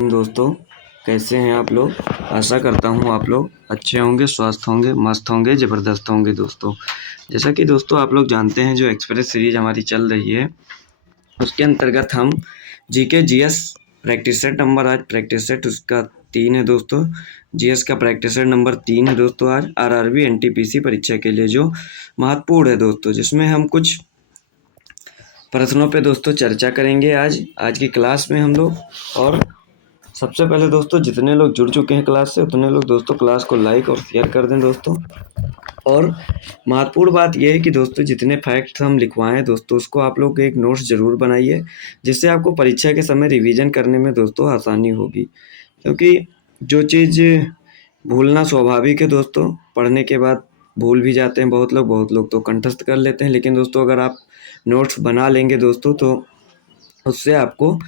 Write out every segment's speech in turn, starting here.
दोस्तों, कैसे हैं आप लोग। आशा करता हूँ आप लोग अच्छे होंगे, स्वस्थ होंगे, मस्त होंगे, ज़बरदस्त होंगे। दोस्तों, जैसा कि दोस्तों आप लोग जानते हैं, जो एक्सप्रेस सीरीज हमारी चल रही है उसके अंतर्गत हम GK GS practice set number, आज प्रैक्टिस सेट उसका 3 है दोस्तों। जीएस का प्रैक्टिस सेट नंबर 3 है दोस्तों। आज आरआरबी एनटीपीसी परीक्षा के लिए जो महत्वपूर्ण है दोस्तों, जिसमें हम कुछ प्रश्नों पे दोस्तों चर्चा करेंगे आज की क्लास में हम लोग। और सबसे पहले दोस्तों, जितने लोग जुड़ चुके हैं क्लास से, उतने लोग दोस्तों क्लास को लाइक और शेयर कर दें दोस्तों। और महत्वपूर्ण बात यह है कि दोस्तों, जितने फैक्ट्स हम लिखवाएं दोस्तों, उसको आप लोग एक नोट्स ज़रूर बनाइए, जिससे आपको परीक्षा के समय रिवीजन करने में दोस्तों आसानी होगी। क्योंकि जो चीज़ भूलना स्वाभाविक है दोस्तों, पढ़ने के बाद भूल भी जाते हैं बहुत लोग तो कंठस्थ कर लेते हैं। लेकिन दोस्तों, अगर आप नोट्स बना लेंगे दोस्तों, तो उससे आपको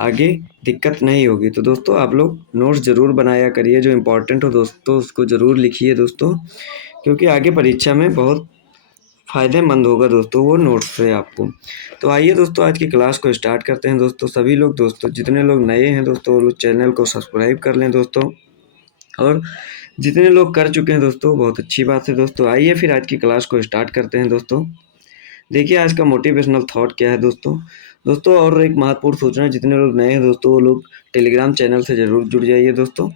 आगे दिक्कत नहीं होगी। तो दोस्तों, आप लोग नोट्स ज़रूर बनाया करिए, जो इम्पोर्टेंट हो दोस्तों उसको ज़रूर लिखिए दोस्तों, क्योंकि आगे परीक्षा में बहुत फ़ायदेमंद होगा दोस्तों वो नोट्स से आपको। तो आइए दोस्तों, आज की क्लास को स्टार्ट करते हैं दोस्तों। सभी लोग दोस्तों, जितने लोग नए हैं दोस्तों, वो लोग चैनल को सब्सक्राइब कर लें दोस्तों, और जितने लोग कर चुके हैं दोस्तों, बहुत अच्छी बात है दोस्तों। आइए फिर आज की क्लास को स्टार्ट करते हैं दोस्तों। देखिए, आज का मोटिवेशनल थॉट क्या है दोस्तों। दोस्तों, और एक महत्वपूर्ण सूचना, जितने लोग नए हैं दोस्तों, वो लोग टेलीग्राम चैनल से ज़रूर जुड़ जाइए दोस्तों।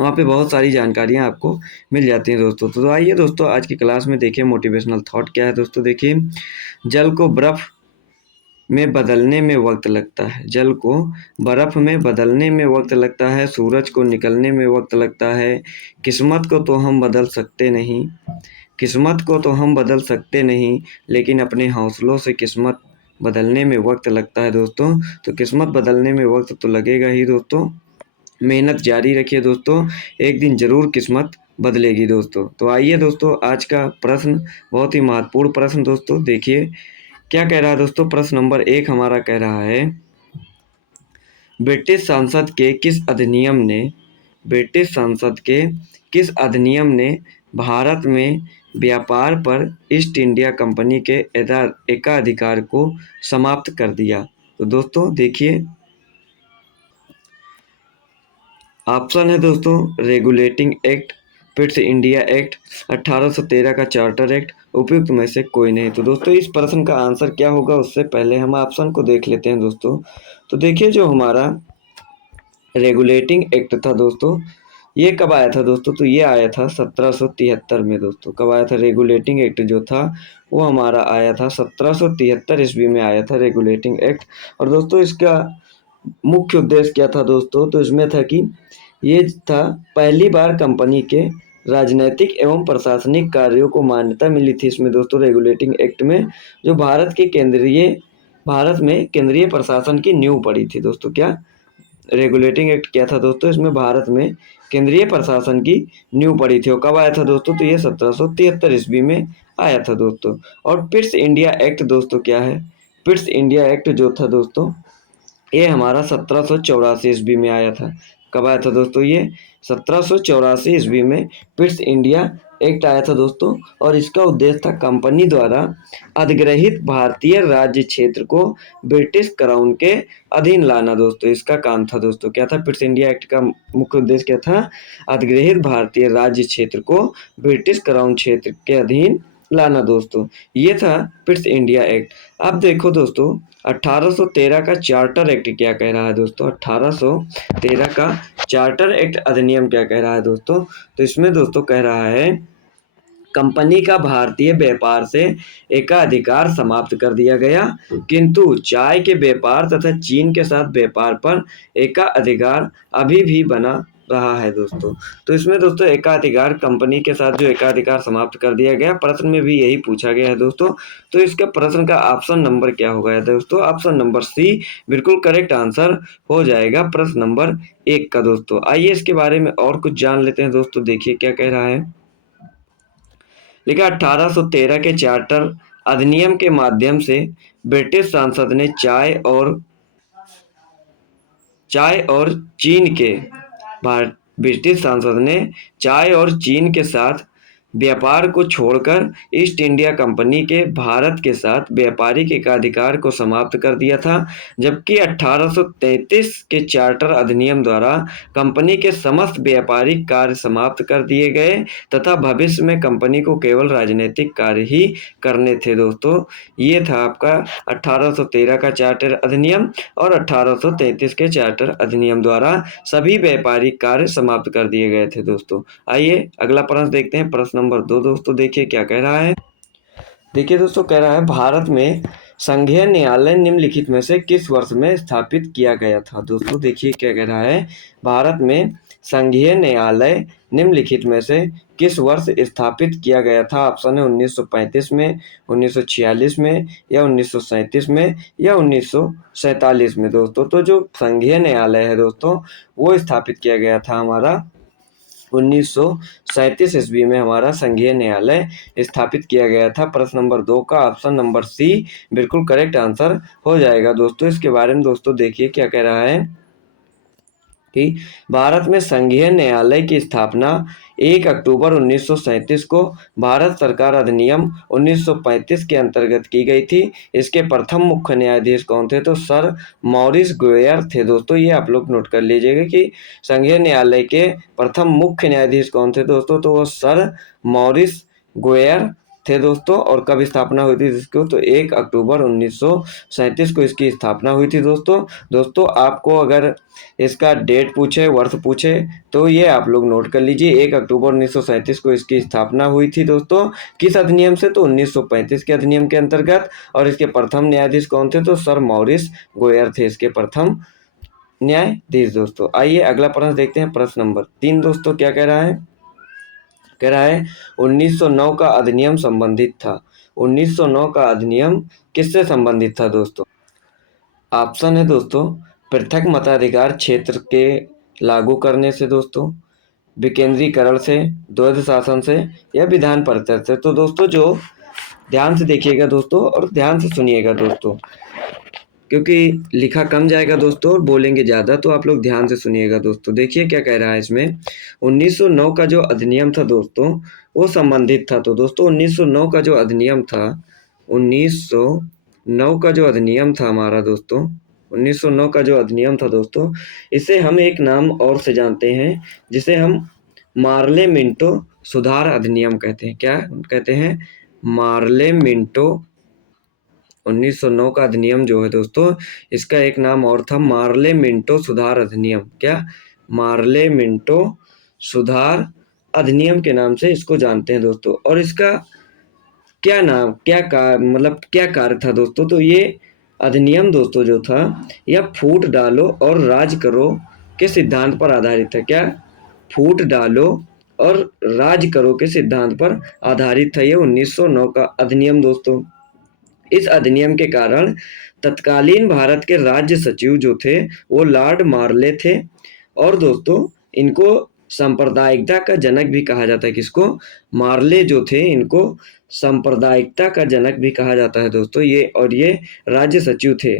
वहाँ पे बहुत सारी जानकारियाँ आपको मिल जाती हैं दोस्तों। तो आइए दोस्तों, आज की क्लास में देखिए मोटिवेशनल थॉट क्या है दोस्तों। देखिए, जल को बर्फ़ में बदलने में वक्त लगता है, जल को बर्फ़ में बदलने में वक्त लगता है, सूरज को निकलने में वक्त लगता है, किस्मत को तो हम बदल सकते नहीं, किस्मत को तो हम बदल सकते नहीं, लेकिन अपने हौसलों से किस्मत बदलने में वक्त लगता है दोस्तों। तो किस्मत बदलने में वक्त तो लगेगा ही दोस्तों, मेहनत जारी रखिए दोस्तों, एक दिन ज़रूर किस्मत बदलेगी दोस्तों। तो आइए दोस्तों, आज का प्रश्न बहुत ही महत्वपूर्ण प्रश्न दोस्तों। देखिए क्या कह रहा है दोस्तों। प्रश्न नंबर 1 हमारा कह रहा है, ब्रिटिश संसद के किस अधिनियम ने ब्रिटिश संसद के किस अधिनियम ने भारत में व्यापार पर ईस्ट इंडिया कंपनी के एकाधिकार को समाप्त कर दिया। तो दोस्तों देखिए, ऑप्शन है दोस्तों, regulating act, Pitt's India act, 1813 का चार्टर एक्ट, उपयुक्त में से कोई नहीं। तो दोस्तों, इस प्रश्न का आंसर क्या होगा, उससे पहले हम ऑप्शन को देख लेते हैं दोस्तों। तो देखिए, जो हमारा रेगुलेटिंग एक्ट था दोस्तों, ये कब आया था दोस्तों। तो ये आया था 1773 में दोस्तों। कब आया था रेगुलेटिंग एक्ट जो था, वो हमारा आया था 1773 ईस्वी में आया था रेगुलेटिंग एक्ट। और दोस्तों, इसका मुख्य उद्देश्य क्या था दोस्तों। तो इसमें था कि ये था पहली बार कंपनी के राजनैतिक एवं प्रशासनिक कार्यों को मान्यता मिली थी इसमें दोस्तों, रेगुलेटिंग एक्ट में, जो भारत में केंद्रीय प्रशासन की नींव पड़ी थी दोस्तों। क्या रेगुलेटिंग एक्ट क्या था दोस्तों, इसमें भारत में केंद्रीय प्रशासन की नींव पड़ी थी। और कब आया था दोस्तों, तो ये 1773 ईस्वी में आया था दोस्तों। और पिट्स इंडिया एक्ट दोस्तों क्या है, पिट्स इंडिया एक्ट जो था दोस्तों, ये हमारा 1784 ईस्वी में आया था। कब आया था दोस्तों, ये 1784 ईस्वी में पिट्स इंडिया एक्ट आया था दोस्तों। और इसका उद्देश्य था कंपनी द्वारा अधिग्रहित भारतीय राज्य क्षेत्र को ब्रिटिश क्राउन के अधीन लाना दोस्तों। इसका काम था दोस्तों। क्या था पिट्स इंडिया एक्ट का मुख्य उद्देश्य, क्या था, अधिग्रहित भारतीय राज्य क्षेत्र को ब्रिटिश क्राउन क्षेत्र के अधीन लाना दोस्तों। ये था पिट्स इंडिया एक्ट। अब देखो दोस्तों, 1813 का चार्टर एक्ट क्या कह रहा है दोस्तों। 1813 का चार्टर एक्ट अधिनियम क्या कह रहा है दोस्तों। तो इसमें दोस्तों कह रहा है, कंपनी का भारतीय व्यापार से एकाधिकार समाप्त कर दिया गया, किंतु चाय के व्यापार तथा चीन के साथ व्यापार पर एकाधिकार अभी भी बना रहा है दोस्तों। तो इसमें दोस्तों एकाधिकार, कंपनी के साथ जो एकाधिकार समाप्त कर दिया गया, प्रश्न में भी यही पूछा गया है दोस्तों। तो इसका प्रश्न का ऑप्शन नंबर क्या होगा दोस्तों, ऑप्शन नंबर सी बिल्कुल करेक्ट आंसर हो जाएगा प्रश्न नंबर 1 का दोस्तों। आइए इसके बारे में और कुछ जान लेते हैं दोस्तों। देखिए क्या कह रहा है, लिखा 1813 के चार्टर अधिनियम के माध्यम से ब्रिटिश संसद ने चाय और चीन के ब्रिटिश संसद ने चाय और चीन के साथ व्यापार को छोड़कर ईस्ट इंडिया कंपनी के भारत के साथ व्यापारिक एकाधिकार को समाप्त कर दिया था, जबकि 1833 के चार्टर अधिनियम द्वारा कंपनी के समस्त व्यापारिक कार्य समाप्त कर दिए गए तथा भविष्य में कंपनी को केवल राजनीतिक कार्य ही करने थे दोस्तों। ये था आपका 1813 का चार्टर अधिनियम और 1833 के चार्टर अधिनियम द्वारा सभी व्यापारिक कार्य समाप्त कर दिए गए थे दोस्तों। आइए अगला प्रश्न देखते हैं। प्रश्न नंबर 2 दोस्तों देखिए क्या कह रहा है। देखिए दोस्तों कह रहा है भारत में संघीय न्यायालय निम्नलिखित में से किस वर्ष में स्थापित किया गया था। दोस्तों देखिए क्या कह रहा है, भारत में संघीय न्यायालय निम्नलिखित में से किस वर्ष स्थापित किया गया था। ऑप्शन है 1935 में, 1946 में या 1937 में या 1947 में दोस्तों। तो जो संघीय न्यायालय है दोस्तों वो स्थापित किया गया था हमारा 1937 ईस्वी में हमारा संघीय न्यायालय स्थापित किया गया था। प्रश्न नंबर 2 का ऑप्शन नंबर सी बिल्कुल करेक्ट आंसर हो जाएगा दोस्तों। इसके बारे में दोस्तों देखिए क्या कह रहा है कि भारत में संघीय न्यायालय की स्थापना 1 अक्टूबर 1937 को भारत सरकार अधिनियम 1935 के अंतर्गत की गई थी। इसके प्रथम मुख्य न्यायाधीश कौन थे, तो सर मॉरिस गोयर थे दोस्तों। ये आप लोग नोट कर लीजिएगा कि संघीय न्यायालय के प्रथम मुख्य न्यायाधीश कौन थे दोस्तों, तो वो सर मॉरिस गोयर थे दोस्तों। और कब स्थापना हुई थी इसको, तो 1 अक्टूबर 1937 को इसकी स्थापना हुई थी दोस्तों आपको अगर इसका डेट पूछे, वर्ष पूछे, तो ये आप लोग नोट कर लीजिए। 1 अक्टूबर 1937 को इसकी स्थापना हुई थी दोस्तों। किस अधिनियम से, तो 1935 के अधिनियम के अंतर्गत। और इसके प्रथम न्यायाधीश कौन थे, तो सर मॉरिस गोयर थे इसके प्रथम न्यायाधीश दोस्तों। आइए अगला प्रश्न देखते हैं। प्रश्न नंबर 3 दोस्तों क्या कह रहा है, कह रहा है 1909 का अधिनियम संबंधित था। 1909 का अधिनियम किससे संबंधित था दोस्तों। ऑप्शन है दोस्तों पृथक मताधिकार क्षेत्र के लागू करने से दोस्तों, विकेंद्रीकरण से, द्वैध शासन से या विधान परिषद से। तो दोस्तों जो ध्यान से देखिएगा दोस्तों और ध्यान से सुनिएगा दोस्तों, क्योंकि लिखा कम जाएगा दोस्तों और बोलेंगे ज़्यादा, तो आप लोग ध्यान से सुनिएगा दोस्तों। देखिए क्या कह रहा है इसमें, 1909 का जो अधिनियम था दोस्तों वो संबंधित था। तो दोस्तों 1909 का जो अधिनियम था, 1909 का जो अधिनियम था हमारा दोस्तों, 1909 का जो अधिनियम था दोस्तों, इसे हम एक नाम और से जानते हैं जिसे हम मार्ले मिंटो सुधार अधिनियम कहते हैं। क्या कहते हैं, मार्ले मिंटो 1909 का अधिनियम जो है दोस्तों, इसका एक नाम और था मार्ले मिंटो सुधार अधिनियम। क्या, मार्ले मिंटो सुधार अधिनियम के नाम से इसको जानते हैं दोस्तों। और इसका क्या नाम, क्या कार्य था दोस्तों, तो ये अधिनियम दोस्तों जो था यह फूट डालो और राज करो के सिद्धांत पर आधारित है। क्या, फूट डालो और राज करो के सिद्धांत पर आधारित था ये 1909 का अधिनियम दोस्तों। इस अधिनियम के कारण तत्कालीन भारत के राज्य सचिव जो थे वो लॉर्ड मार्ले थे। और दोस्तों इनको सांप्रदायिकता का जनक भी कहा जाता है। किसको, मार्ले जो थे इनको सांप्रदायिकता का जनक भी कहा जाता है दोस्तों। ये राज्य सचिव थे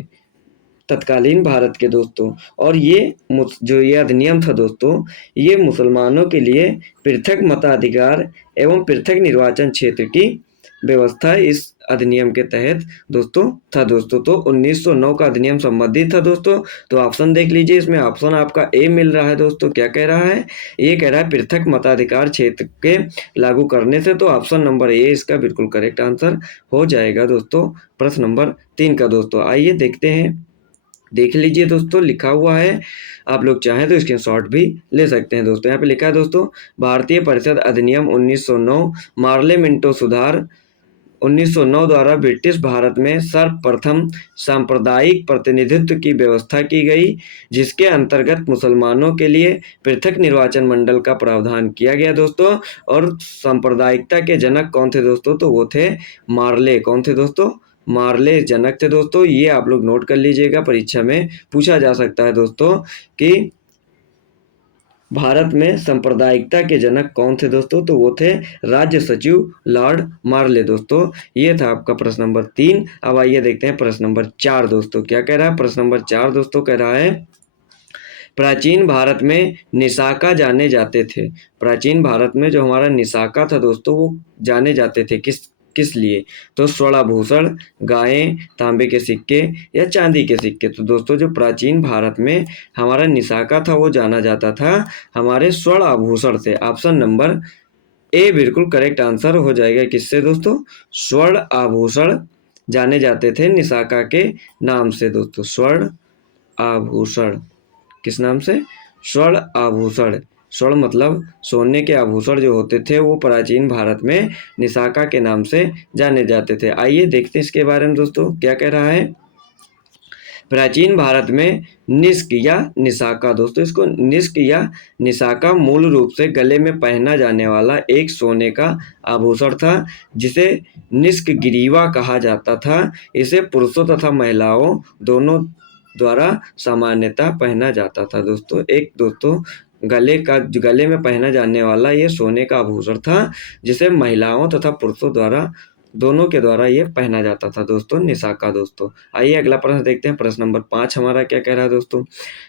तत्कालीन भारत के दोस्तों। और ये जो ये अधिनियम था दोस्तों, ये मुसलमानों के लिए पृथक मताधिकार एवं पृथक निर्वाचन क्षेत्र की व्यवस्था इस अधिनियम के तहत दोस्तों था दोस्तों। तो 1909 का अधिनियम संबंधित था दोस्तों। तो ऑप्शन देख लीजिए, इसमें ऑप्शन आपका ए मिल रहा है दोस्तों। क्या कह रहा है, ये कह रहा है पृथक मताधिकार क्षेत्र के लागू करने से। तो ऑप्शन नंबर ए इसका बिल्कुल करेक्ट आंसर हो जाएगा दोस्तों प्रश्न नंबर 3 का दोस्तों। आइए देखते हैं, देख लीजिए दोस्तों लिखा हुआ है, आप लोग चाहें तो स्क्रीनशॉट भी ले सकते हैं दोस्तों। यहाँ पे लिखा है दोस्तों, भारतीय परिषद अधिनियम 1909 मार्ले मिंटो सुधार 1909 द्वारा ब्रिटिश भारत में सर्वप्रथम सांप्रदायिक प्रतिनिधित्व की व्यवस्था की गई, जिसके अंतर्गत मुसलमानों के लिए पृथक निर्वाचन मंडल का प्रावधान किया गया दोस्तों। और सांप्रदायिकता के जनक कौन थे दोस्तों, तो वो थे मार्ले। कौन थे दोस्तों, मार्ले जनक थे दोस्तों। ये आप लोग नोट कर लीजिएगा, परीक्षा में पूछा जा सकता है दोस्तों कि भारत में सांप्रदायिकता के जनक कौन थे दोस्तों, तो वो थे राज्य सचिव लॉर्ड मार्ले दोस्तों। ये था आपका प्रश्न नंबर 3। अब आइए देखते हैं प्रश्न नंबर 4 दोस्तों क्या कह रहा है। प्रश्न नंबर 4 दोस्तों कह रहा है, प्राचीन भारत में निसाका जाने जाते थे। प्राचीन भारत में जो हमारा निसाका था दोस्तों, वो जाने जाते थे किस किस लिए? तो स्वर्णाभूषण, गायें, तांबे के सिक्के या चांदी के सिक्के। तो दोस्तों जो प्राचीन भारत में हमारा निसाका था वो जाना जाता था हमारे स्वर्ण आभूषण से। ऑप्शन नंबर ए बिल्कुल करेक्ट आंसर हो जाएगा। किससे दोस्तों? स्वर्ण आभूषण जाने जाते थे निसाका के नाम से दोस्तों। स्वर्ण आभूषण किस नाम से? स्वर्ण आभूषण। स्वर्ण मतलब सोने के आभूषण जो होते थे वो प्राचीन भारत में निसाका के नाम से जाने जाते थे। आइए देखते हैं इसके बारे में दोस्तों क्या कह रहा है। प्राचीन भारत में निस्क या निसाका, दोस्तों इसको निस्क या निसाका मूल रूप से गले में पहना जाने वाला एक सोने का आभूषण था जिसे निस्क गिरीवा कहा जाता था। इसे पुरुषों तथा महिलाओं दोनों द्वारा सामान्यतः पहना जाता था दोस्तों। एक दोस्तों गले में पहना जाने वाला ये सोने का आभूषण था जिसे महिलाओं तथा पुरुषों द्वारा दोनों के द्वारा ये पहना जाता था दोस्तों, निसाका दोस्तों। आइए अगला प्रश्न देखते हैं। प्रश्न नंबर 5 हमारा क्या कह रहा है दोस्तों?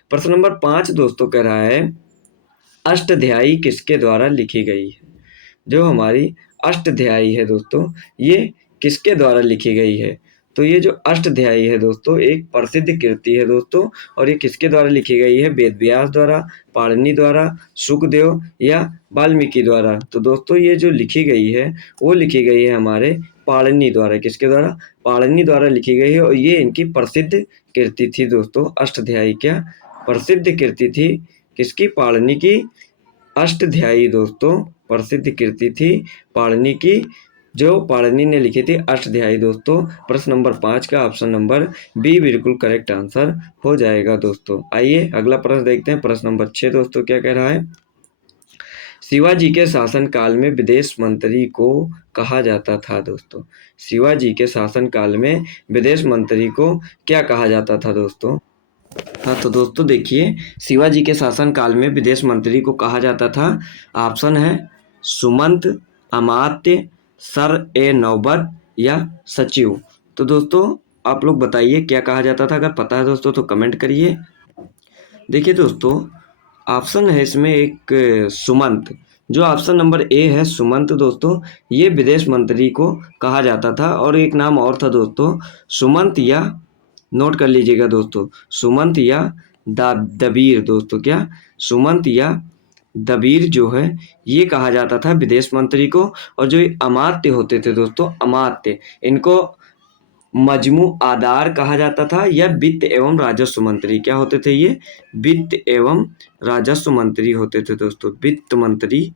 प्रश्न नंबर 5 दोस्तों कह रहा है अष्टध्यायी किसके द्वारा लिखी गई है? जो हमारी अष्टध्यायी है दोस्तों, ये किसके द्वारा लिखी गई है? तो ये जो अष्टध्यायी है दोस्तों एक प्रसिद्ध कृति है दोस्तों, और ये किसके द्वारा लिखी गई है? वेद व्यास द्वारा, पाणिनि द्वारा, सुखदेव या वाल्मीकि द्वारा। तो दोस्तों ये जो लिखी गई है वो लिखी गई है हमारे पाणिनि द्वारा। किसके द्वारा? पाणिनि द्वारा लिखी गई है, और ये इनकी प्रसिद्ध कृति थी दोस्तों। अष्टध्यायी क्या प्रसिद्ध कृति थी? किसकी? पाणिनि की अष्टध्यायी दोस्तों प्रसिद्ध कृति थी पाणिनि की, जो पाणिनि ने लिखी थी अष्टध्यायी दोस्तों। प्रश्न नंबर 5 का ऑप्शन नंबर बी बिल्कुल करेक्ट आंसर हो जाएगा दोस्तों। आइए अगला प्रश्न देखते हैं। प्रश्न नंबर 6 दोस्तों क्या कह रहा है? शिवाजी के शासन काल में विदेश मंत्री को कहा जाता था दोस्तों। शिवाजी के शासन काल में विदेश मंत्री को क्या कहा जाता था दोस्तों? हाँ तो दोस्तों देखिए, शिवाजी के शासन काल में विदेश मंत्री को कहा जाता था। ऑप्शन है सुमंत, अमात्य, सर ए नौबत या सचिव। तो दोस्तों आप लोग बताइए क्या कहा जाता था? अगर पता है दोस्तों तो कमेंट करिए। देखिए दोस्तों ऑप्शन है इसमें एक सुमंत, जो ऑप्शन नंबर ए है सुमंत दोस्तों, ये विदेश मंत्री को कहा जाता था। और एक नाम और था दोस्तों सुमंत, या नोट कर लीजिएगा दोस्तों, सुमंत या दबीर दोस्तों। क्या? सुमंत या दबीर जो है ये कहा जाता था विदेश मंत्री को। और जो अमात्य होते थे दोस्तों, अमात्य, इनको मजमू आदार कहा जाता था या वित्त एवं राजस्व मंत्री। क्या होते थे ये? वित्त एवं राजस्व मंत्री होते थे दोस्तों। वित्त मंत्री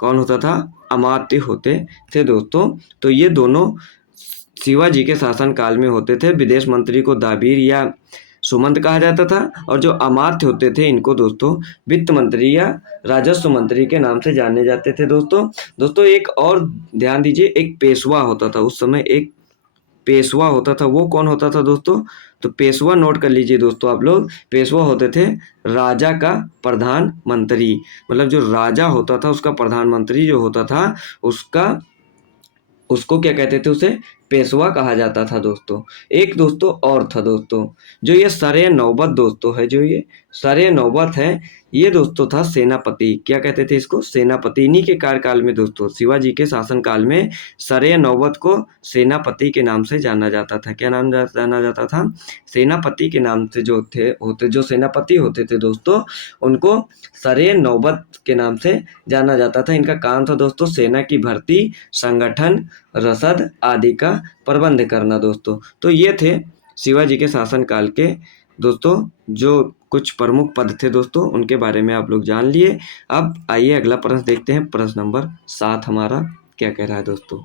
कौन होता था? अमात्य होते थे दोस्तों। तो ये दोनों शिवाजी के शासन काल में होते थे। विदेश मंत्री को दाबीर या सुमंत कहा जाता था, और जो अमात्य होते थे इनको दोस्तों वित्त मंत्री या राजस्व मंत्री के नाम से जाने जाते थे दोस्तों एक और ध्यान दीजिए, एक पेशवा होता था उस समय, एक पेशवा होता था। वो कौन होता था दोस्तों? तो पेशवा नोट कर लीजिए दोस्तों आप लोग। पेशवा होते थे राजा का प्रधानमंत्री, मतलब जो राजा होता था उसका प्रधानमंत्री जो होता था उसको क्या कहते थे? उसे पेशवा कहा जाता था दोस्तों। एक दोस्तों और था दोस्तों, जो ये सरे नौबत दोस्तों है, जो ये सरे नौबत है ये दोस्तों था सेनापति। क्या कहते थे इसको? सेनापति। इन्हीं के कार्यकाल में दोस्तों शिवाजी के शासन काल में सरे नौबत को सेनापति के नाम से जाना जाता था। क्या नाम जाना जाता था? सेनापति के नाम से जो सेनापति होते थे दोस्तों उनको सरे नौबत के नाम से जाना जाता था। इनका काम था दोस्तों सेना की भर्ती, संगठन, रसद आदि का प्रबंध करना दोस्तों। तो ये थे शिवाजी के शासन काल के दोस्तों जो कुछ प्रमुख पद थे दोस्तों, उनके बारे में आप लोग जान लिए। अब आइए अगला प्रश्न देखते हैं। प्रश्न नंबर 7 हमारा क्या कह रहा है दोस्तों?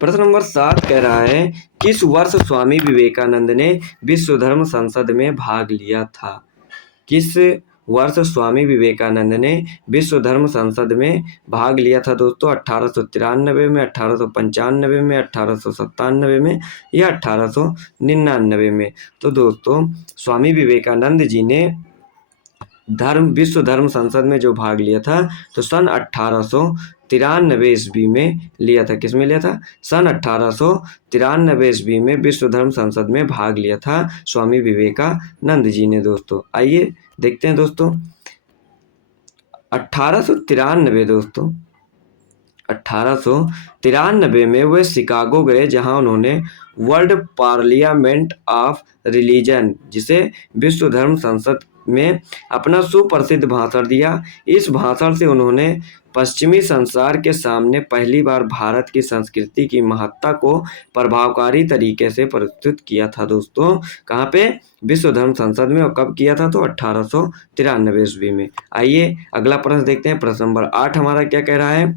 प्रश्न नंबर 7 कह रहा है किस वर्ष स्वामी विवेकानंद ने विश्व धर्म संसद में भाग लिया था? किस वर्ष स्वामी विवेकानंद ने विश्व धर्म संसद में भाग लिया था दोस्तों? 1893 में, 1895 में, 1897 में या 1899 में? तो दोस्तों स्वामी विवेकानंद जी ने विश्व धर्म संसद में जो भाग लिया था तो सन 1893 ईस्वी में लिया था। किस में लिया था? सन 1893 ईस्वी में विश्व धर्म संसद में भाग लिया था स्वामी विवेकानंद जी ने दोस्तों। आइए देखते हैं दोस्तों। 1893 दोस्तों, 1893 में वे शिकागो गए, जहां उन्होंने वर्ल्ड पार्लियामेंट ऑफ रिलीजन, जिसे विश्व धर्म संसद में अपना सुप्रसिद्ध भाषण दिया। इस भाषण से उन्होंने पश्चिमी संसार के सामने पहली बार भारत की संस्कृति की महत्ता को प्रभावकारी तरीके से प्रस्तुत किया था दोस्तों। कहाँ पे? विश्व धर्म संसद में। और कब किया था? तो 1893 ईस्वी में। आइए अगला प्रश्न देखते हैं। प्रश्न नंबर 8 हमारा क्या कह रहा है?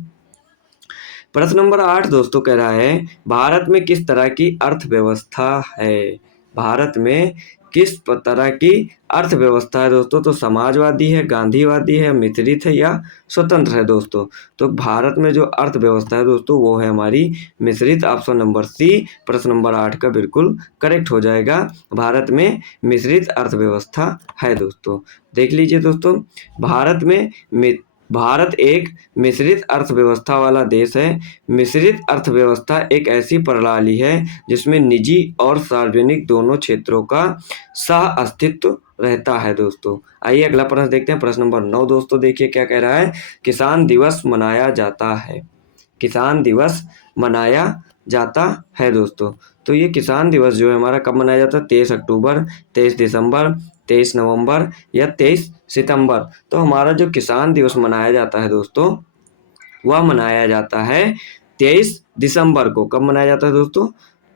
प्रश्न नंबर 8 दोस्तों कह रहा है, भारत में किस तरह की अर्थव्यवस्था है? भारत में किस तरह की अर्थव्यवस्था है दोस्तों? तो समाजवादी है, गांधीवादी है, मिश्रित है या स्वतंत्र है दोस्तों? तो भारत में जो अर्थव्यवस्था है दोस्तों वो है हमारी मिश्रित। ऑप्शन नंबर सी प्रश्न नंबर 8 का बिल्कुल करेक्ट हो जाएगा। भारत में मिश्रित अर्थव्यवस्था है दोस्तों। देख लीजिए दोस्तों, भारत एक मिश्रित अर्थव्यवस्था वाला देश है। मिश्रित अर्थव्यवस्था एक ऐसी प्रणाली है जिसमें निजी और सार्वजनिक दोनों क्षेत्रों का सह अस्तित्व रहता है दोस्तों। आइए अगला प्रश्न देखते हैं। प्रश्न नंबर 9 दोस्तों देखिए क्या कह रहा है, किसान दिवस मनाया जाता है। किसान दिवस मनाया जाता है दोस्तों। तो ये किसान दिवस जो है हमारा कब मनाया जाता है? 23 अक्टूबर, 23 दिसंबर, 23 नवंबर या 23 सितंबर। तो हमारा जो किसान दिवस मनाया जाता है दोस्तों वह मनाया जाता है 23 दिसंबर को। कब मनाया जाता है दोस्तों?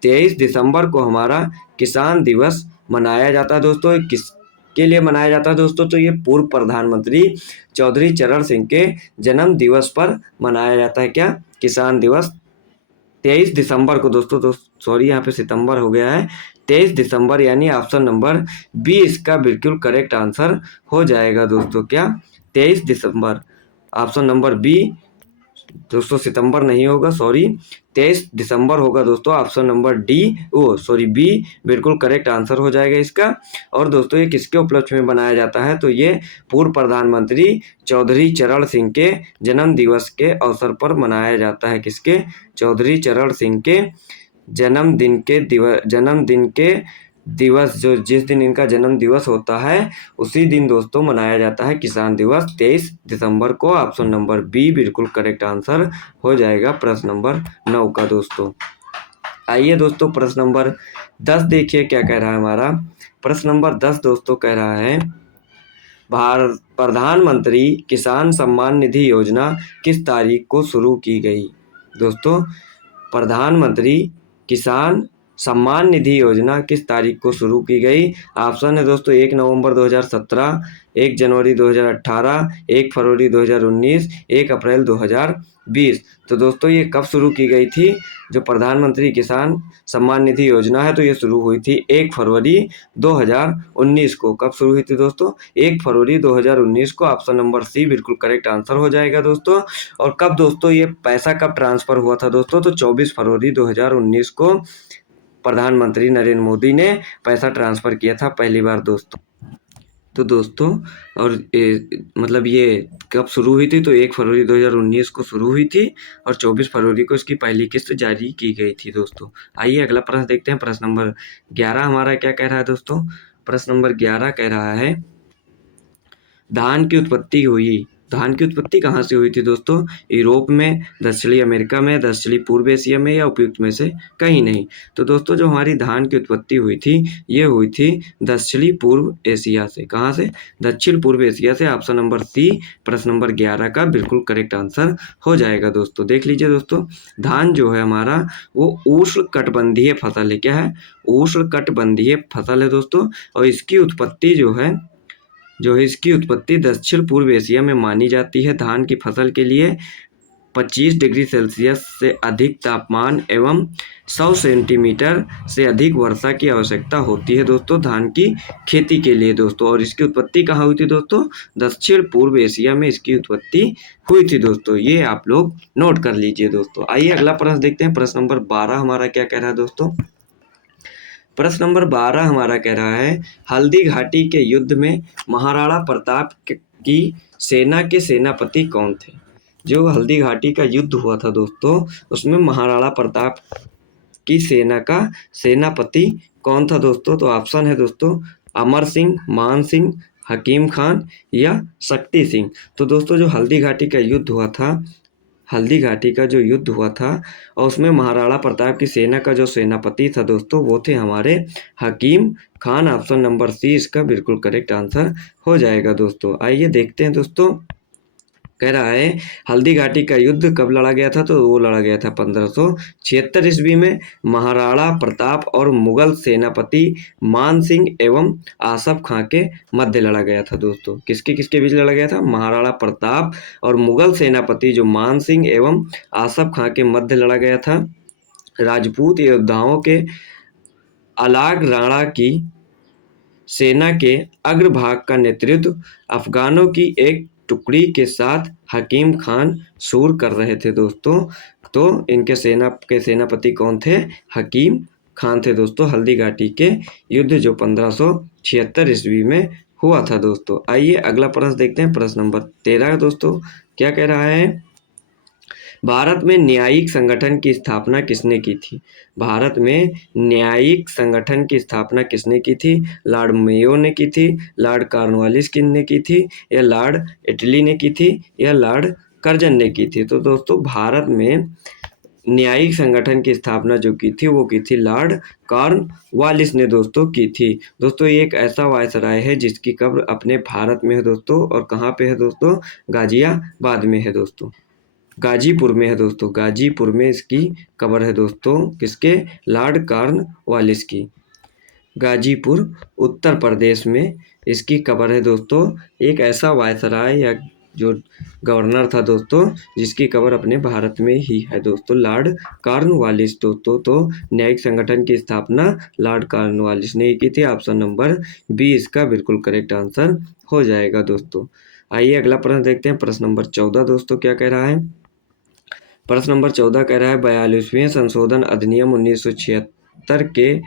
23 दिसंबर को हमारा किसान दिवस मनाया जाता है दोस्तों। किसके लिए मनाया जाता है दोस्तों? तो ये पूर्व प्रधानमंत्री चौधरी चरण सिंह के जन्म दिवस पर मनाया जाता है। क्या? किसान दिवस 23 दिसंबर को दोस्तों। तो सॉरी यहाँ पे सितंबर हो गया है, 23 दिसंबर, यानी ऑप्शन नंबर बी इसका बिल्कुल करेक्ट आंसर हो जाएगा दोस्तों। क्या? 23 दिसंबर, ऑप्शन नंबर बी दोस्तों। सितंबर नहीं होगा, सॉरी, 23 दिसंबर होगा दोस्तों। ऑप्शन नंबर बी बिल्कुल करेक्ट आंसर हो जाएगा इसका। और दोस्तों ये किसके उपलक्ष्य में बनाया जाता है? तो ये पूर्व प्रधानमंत्री चौधरी चरण सिंह के जन्म दिवस के अवसर पर मनाया जाता है। किसके? चौधरी चरण सिंह के जन्मदिन के दिवस, जो जिस दिन इनका जन्म दिवस होता है उसी दिन दोस्तों मनाया जाता है किसान दिवस 23 दिसंबर को। ऑप्शन नंबर बी बिल्कुल करेक्ट आंसर हो जाएगा प्रश्न नंबर 9 का दोस्तों। आइए दोस्तों प्रश्न नंबर 10 देखिए क्या कह रहा है हमारा। प्रश्न नंबर 10 दोस्तों कह रहा है, भारत प्रधानमंत्री किसान सम्मान निधि योजना किस तारीख को शुरू की गई? दोस्तों प्रधानमंत्री किसान सम्मान निधि योजना किस तारीख को शुरू की गई? ऑप्शन है दोस्तों 1 नवंबर 2017, 1 जनवरी 2018, 1 फरवरी 2019, 1 अप्रैल 2020। तो दोस्तों ये कब शुरू की गई थी? जो प्रधानमंत्री किसान सम्मान निधि योजना है तो ये शुरू हुई थी 1 फरवरी 2019 को। कब शुरू हुई थी दोस्तों? 1 फरवरी 2019 को। ऑप्शन नंबर सी बिल्कुल करेक्ट आंसर हो जाएगा दोस्तों। और कब दोस्तों ये पैसा कब ट्रांसफर हुआ था दोस्तों? तो 24 फरवरी 2019 को प्रधानमंत्री नरेंद्र मोदी ने पैसा ट्रांसफर किया था पहली बार दोस्तों। तो दोस्तों और मतलब ये कब शुरू हुई थी? तो 1 फरवरी 2019 को शुरू हुई थी और 24 फरवरी को इसकी पहली किस्त जारी की गई थी दोस्तों। आइए अगला प्रश्न देखते हैं। प्रश्न नंबर 11 हमारा क्या कह रहा है दोस्तों? प्रश्न नंबर 11 कह रहा है, धान की उत्पत्ति कहाँ से हुई थी दोस्तों? यूरोप में, दक्षिणी अमेरिका में, दक्षिणी पूर्व एशिया में या उपयुक्त में से कहीं नहीं? तो दोस्तों जो हमारी धान की उत्पत्ति हुई थी ये हुई थी दक्षिणी पूर्व एशिया से। कहाँ से? दक्षिण पूर्व एशिया से। ऑप्शन नंबर सी प्रश्न नंबर 11 का बिल्कुल करेक्ट आंसर हो जाएगा दोस्तों। देख लीजिए दोस्तों, धान जो है हमारा वो उष्णकटिबंधीय फसल है। क्या है? उष्णकटिबंधीय फसल है दोस्तों। और इसकी उत्पत्ति दक्षिण पूर्व एशिया में मानी जाती है। धान की फसल के लिए 25 डिग्री सेल्सियस से अधिक तापमान एवं 100 सेंटीमीटर से अधिक वर्षा की आवश्यकता होती है दोस्तों धान की खेती के लिए दोस्तों। और इसकी उत्पत्ति कहाँ हुई थी दोस्तों? दक्षिण पूर्व एशिया में इसकी उत्पत्ति हुई थी दोस्तों। ये आप लोग नोट कर लीजिए दोस्तों। आइए अगला प्रश्न देखते हैं। प्रश्न नंबर 12 हमारा क्या कह रहा है दोस्तों? प्रश्न नंबर 12 हमारा कह रहा है, हल्दी घाटी के युद्ध में महाराणा प्रताप की सेना के सेनापति कौन थे? जो हल्दी घाटी का युद्ध हुआ था दोस्तों उसमें महाराणा प्रताप की सेना का सेनापति कौन था दोस्तों? तो ऑप्शन है दोस्तों अमर सिंह, मान सिंह, हकीम खान या शक्ति सिंह। तो दोस्तों जो हल्दी घाटी का युद्ध हुआ था, हल्दी घाटी का जो युद्ध हुआ था और उसमें महाराणा प्रताप की सेना का जो सेनापति था दोस्तों वो थे हमारे हकीम खान। ऑप्शन नंबर सी इसका बिल्कुल करेक्ट आंसर हो जाएगा दोस्तों। आइए देखते हैं दोस्तों, कह रहा है हल्दी घाटी का युद्ध कब लड़ा गया था, तो वो लड़ा गया था 1576 ईस्वी में महाराणा प्रताप और मुगल सेनापति मान सिंह एवं आसफ खां के मध्य लड़ा गया था दोस्तों। किसके किसके बीच लड़ा गया था, महाराणा प्रताप और मुगल सेनापति जो मान सिंह एवं आसफ खां के मध्य लड़ा गया था। राजपूत योद्धाओं के अलाग राणा की सेना के अग्रभाग का नेतृत्व अफगानों की एक टुकड़ी के साथ हकीम खान सूर कर रहे थे दोस्तों। तो इनके सेना के सेनापति कौन थे, हकीम खान थे दोस्तों। हल्दी घाटी के युद्ध जो 1576 ईस्वी में हुआ था दोस्तों। आइए अगला प्रश्न देखते हैं, प्रश्न नंबर 13 दोस्तों क्या कह रहा है, भारत में न्यायिक संगठन की स्थापना किसने की थी। भारत में न्यायिक संगठन की स्थापना किसने की थी, लॉर्ड मेयो ने की थी, लॉर्ड कॉर्नवालिस ने की थी, या लॉर्ड इटली ने की थी, या लॉर्ड कर्जन ने की थी। तो दोस्तों भारत में न्यायिक संगठन की स्थापना जो की थी वो की थी लॉर्ड कॉर्नवालिस ने दोस्तों की थी। दोस्तों ये एक ऐसा वायसराय है जिसकी कब्र अपने भारत में है दोस्तों, और कहाँ पे है दोस्तों, गाजियाबाद में है दोस्तों, गाजीपुर में है दोस्तों, गाजीपुर में इसकी कब्र है दोस्तों, किसके, लॉर्ड कॉर्नवालिस की। गाजीपुर उत्तर प्रदेश में इसकी कब्र है दोस्तों। एक ऐसा वायसराय या जो गवर्नर था दोस्तों जिसकी कब्र अपने भारत में ही है दोस्तों, लॉर्ड कॉर्नवालिस दोस्तों। तो न्यायिक संगठन की स्थापना लॉर्ड कॉर्नवालिस ने की थी। ऑप्शन नंबर बी इसका बिल्कुल करेक्ट आंसर हो जाएगा दोस्तों। आइए अगला प्रश्न देखते हैं, प्रश्न नंबर 14 दोस्तों क्या कह रहा है। प्रश्न नंबर 14 कह रहा है 42वें संशोधन अधिनियम 1976 के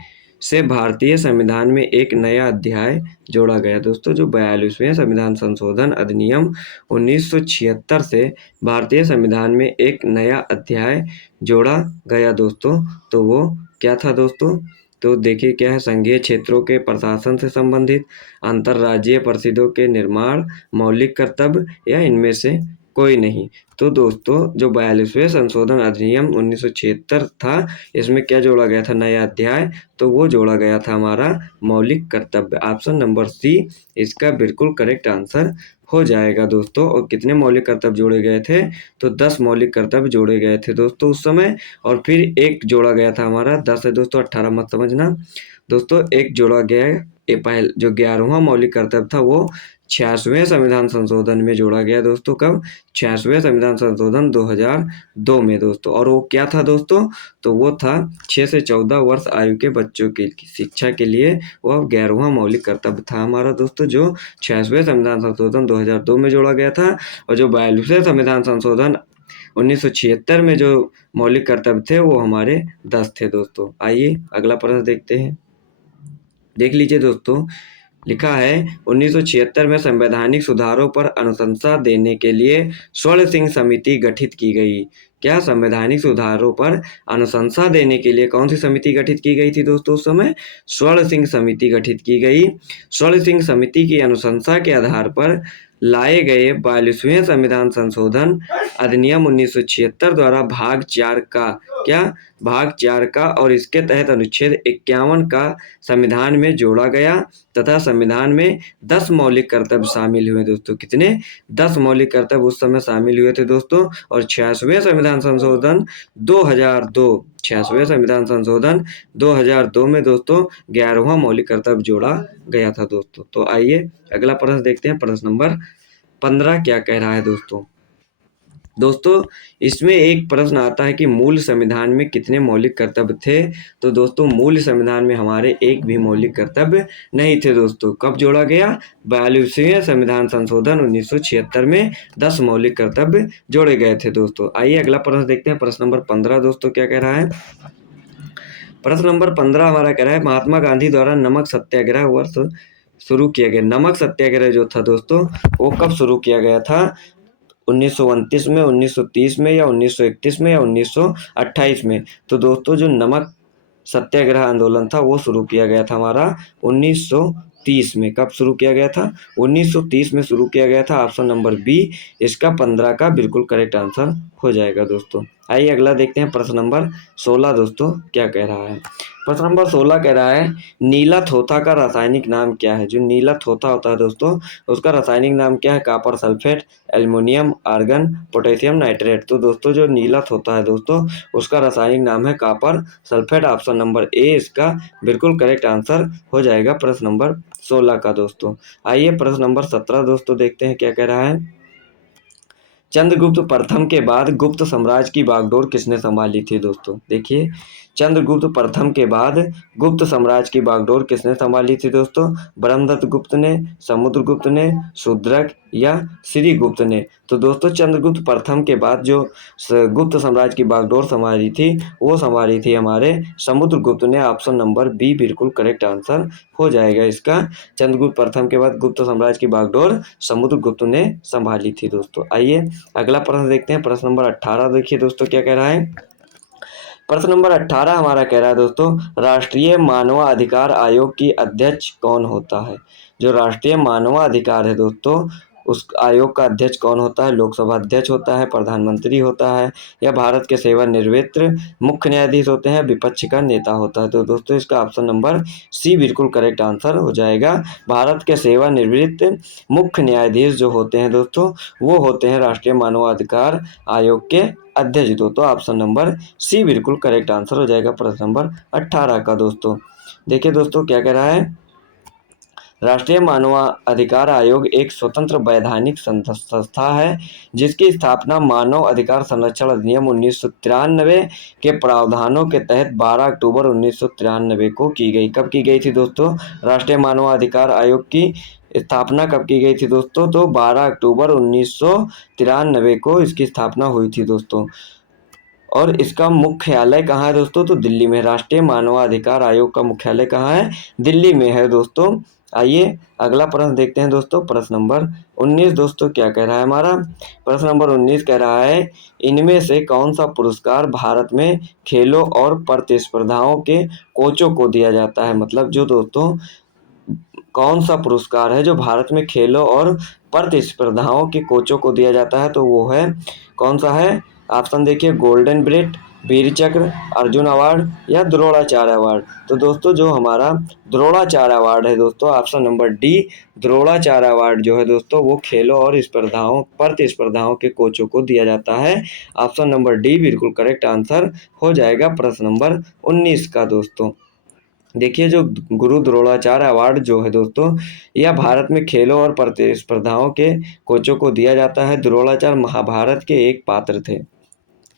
से भारतीय संविधान में एक नया अध्याय जोड़ा गया। दोस्तों जो 42वें संविधान संशोधन अधिनियम 1976 से भारतीय संविधान में एक नया अध्याय जोड़ा गया दोस्तों, तो वो क्या था दोस्तों, तो देखिए क्या है, संघीय क्षेत्रों के प्रशासन से संबंधित, अंतर्राज्यीय परिषदों के निर्माण, मौलिक कर्तव्य, या इनमें से कोई नहीं। तो दोस्तों जो 42वें संशोधन अधिनियम 1976 था इसमें क्या जोड़ा गया था, नया अध्याय, तो वो जोड़ा गया था हमारा मौलिक कर्तव्य। ऑप्शन नंबर सी इसका बिल्कुल करेक्ट आंसर हो जाएगा दोस्तों। और कितने मौलिक कर्तव्य जोड़े गए थे, तो 10 मौलिक कर्तव्य जोड़े गए थे दोस्तों उस समय, और फिर एक जोड़ा गया था हमारा, 10 है दोस्तों, 18 मत समझना दोस्तों, एक जोड़ा गया ये पहले जो 11वां मौलिक कर्तव्य था वो 86वें संविधान संशोधन में जोड़ा गया दोस्तों। कब, 86वें संविधान संशोधन 2002 में दोस्तों। और वो क्या था दोस्तों, तो वो था 6 से 14 वर्ष आयु के बच्चों की शिक्षा के लिए वो 11वां मौलिक कर्तव्य था हमारा दोस्तों, जो 86वें संविधान संशोधन 2002 में जोड़ा गया था। और जो 42वें संविधान संशोधन 1976 में जो मौलिक कर्तव्य थे वो हमारे 10 थे दोस्तों। आइए अगला प्रश्न देखते हैं, देख लीजिए दोस्तों, लिखा है 1976 में संवैधानिक सुधारों पर अनुशंसा देने के लिए स्वर्ण सिंह समिति गठित की गई। क्या संवैधानिक सुधारों पर अनुशंसा देने के लिए कौन सी समिति गठित की गई थी दोस्तों उस समय, स्वर्ण सिंह समिति गठित की गई। स्वर्ण सिंह समिति की अनुशंसा के आधार पर लाए गए 42वें संविधान संशोधन अधिनियम 1976 द्वारा भाग 4 का, क्या, भाग 4 का और इसके तहत अनुच्छेद 51 का संविधान में जोड़ा गया तथा संविधान में 10 मौलिक कर्तव्य शामिल हुए दोस्तों। कितने, 10 मौलिक कर्तव्य उस समय शामिल हुए थे दोस्तों। और 86वें संविधान संशोधन 2002, 86वें संविधान संशोधन 2002 में दोस्तों 11वां मौलिक कर्तव्य जोड़ा गया था दोस्तों। तो आइए अगला प्रश्न देखते हैं, प्रश्न नंबर 15 क्या कह रहा है दोस्तों। दोस्तों इसमें एक प्रश्न आता है कि मूल संविधान में कितने मौलिक कर्तव्य थे, तो दोस्तों मूल संविधान में हमारे एक भी मौलिक कर्तव्य नहीं थे दोस्तों। कब जोड़ा गया, 42वें संविधान संशोधन 1976 में 10 मौलिक कर्तव्य जोड़े गए थे दोस्तों। आइए अगला प्रश्न देखते हैं, प्रश्न नंबर 15 दोस्तों क्या कह रहा है। प्रश्न नंबर 15 हमारा कह रहा है महात्मा गांधी द्वारा नमक सत्याग्रह वर्ष शुरू किया गया। नमक सत्याग्रह जो था दोस्तों वो कब शुरू किया गया था, 1929 में, 1930 में, या 1931 में, या 1928 में। तो दोस्तों जो नमक सत्याग्रह आंदोलन था वो शुरू किया गया था हमारा 1930 में। कब शुरू किया गया था? 1930 में शुरू किया गया था। ऑप्शन नंबर बी इसका 15 का बिल्कुल करेक्ट आंसर हो जाएगा दोस्तों। आइए अगला देखते हैं प्रश्न नंबर 16 दोस्तों क्या कह रहा है। प्रश्न नंबर 16 कह रहा है नीला थोथा का रासायनिक नाम क्या है? जो नीला थोथा होता है दोस्तों उसका रासायनिक नाम क्या है? Copper sulphate, aluminium, argon, potassium nitrate. तो दोस्तों जो नीला थोथा है दोस्तों उसका रासायनिक नाम है copper sulphate. Option number A इसका बिल्कुल करेक्ट आंसर हो जाएगा प्रश्न नंबर 16 का दोस्तों। आइए प्रश्न नंबर 17 दोस्तों देखते हैं क्या कह रहा है। चंद्रगुप्त प्रथम के बाद गुप्त साम्राज्य की बागडोर किसने संभाली थी दोस्तों? देखिए चंद्रगुप्त प्रथम के बाद गुप्त साम्राज्य की बागडोर किसने संभाली थी दोस्तों? ब्रह्मदत्त गुप्त ने, समुद्रगुप्त ने, शूद्रक या श्रीगुप्त ने? तो दोस्तों चंद्रगुप्त प्रथम के बाद जो गुप्त साम्राज्य की बागडोर संभाली थी वो संभाली थी हमारे समुद्रगुप्त ने। ऑप्शन नंबर बी बिल्कुल करेक्ट आंसर हो जाएगा इसका। चंद्रगुप्त प्रथम के बाद गुप्त साम्राज्य की बागडोर समुद्रगुप्त ने संभाली थी दोस्तों। आइए अगला प्रश्न देखते हैं। प्रश्न नंबर 18 देखिए दोस्तों क्या कह रहा है। प्रश्न नंबर 18 हमारा कह रहा है दोस्तों राष्ट्रीय मानवाधिकार आयोग की अध्यक्ष कौन होता है? जो राष्ट्रीय मानवाधिकार है दोस्तों उस आयोग का अध्यक्ष कौन होता है? लोकसभा अध्यक्ष होता है, प्रधानमंत्री होता है या भारत के सेवानिवृत्त मुख्य न्यायाधीश होते हैं, विपक्ष का नेता होता है? तो दोस्तों इसका ऑप्शन नंबर सी बिल्कुल करेक्ट आंसर हो जाएगा। भारत के सेवानिवृत्त मुख्य न्यायाधीश जो होते हैं दोस्तों वो होते हैं राष्ट्रीय मानवाधिकार आयोग के अध्यक्ष दोस्तों। ऑप्शन नंबर सी बिल्कुल करेक्ट आंसर हो जाएगा प्रश्न नंबर 18 का दोस्तों। देखिए दोस्तों क्या कह रहा है। राष्ट्रीय मानवाधिकार आयोग एक स्वतंत्र वैधानिक संस्था है जिसकी स्थापना मानव अधिकार संरक्षण अधिनियम 1993 के प्रावधानों के तहत 12 अक्टूबर 1993 को की गई। कब की गई थी दोस्तों? राष्ट्रीय मानवाधिकार आयोग की स्थापना कब की गई थी दोस्तों? तो 12 अक्टूबर 1993 को इसकी स्थापना हुई थी दोस्तों। और इसका मुख्यालय कहाँ है दोस्तों? तो दिल्ली में। राष्ट्रीय मानवाधिकार आयोग का मुख्यालय कहाँ है? दिल्ली में है दोस्तों। आइए अगला प्रश्न देखते हैं दोस्तों। प्रश्न नंबर 19 दोस्तों क्या कह रहा है हमारा। प्रश्न नंबर 19 कह रहा है इनमें से कौन सा पुरस्कार भारत में खेलों और प्रतिस्पर्धाओं के कोचों को दिया जाता है? मतलब जो दोस्तों कौन सा पुरस्कार है जो भारत में खेलों और प्रतिस्पर्धाओं के कोचों को दिया जाता है? तो वो है कौन सा है? ऑप्शन देखिए गोल्डन ब्रेट, वीर चक्र, अर्जुन अवार्ड या द्रोणाचार्य अवार्ड। तो दोस्तों जो हमारा द्रोणाचार्य अवार्ड है दोस्तों option number D Dronacharya award जो है दोस्तों वो खेलों और स्पर्धाओं प्रतिस्पर्धाओं के कोचों को दिया जाता है। ऑप्शन नंबर डी बिल्कुल करेक्ट आंसर हो जाएगा प्रश्न नंबर 19 का दोस्तों। देखिए जो गुरु द्रोणाचार्य अवार्ड जो है दोस्तों यह भारत में खेलों और प्रतिस्पर्धाओं के कोचों को दिया जाता है। द्रोणाचार्य महाभारत के एक पात्र थे।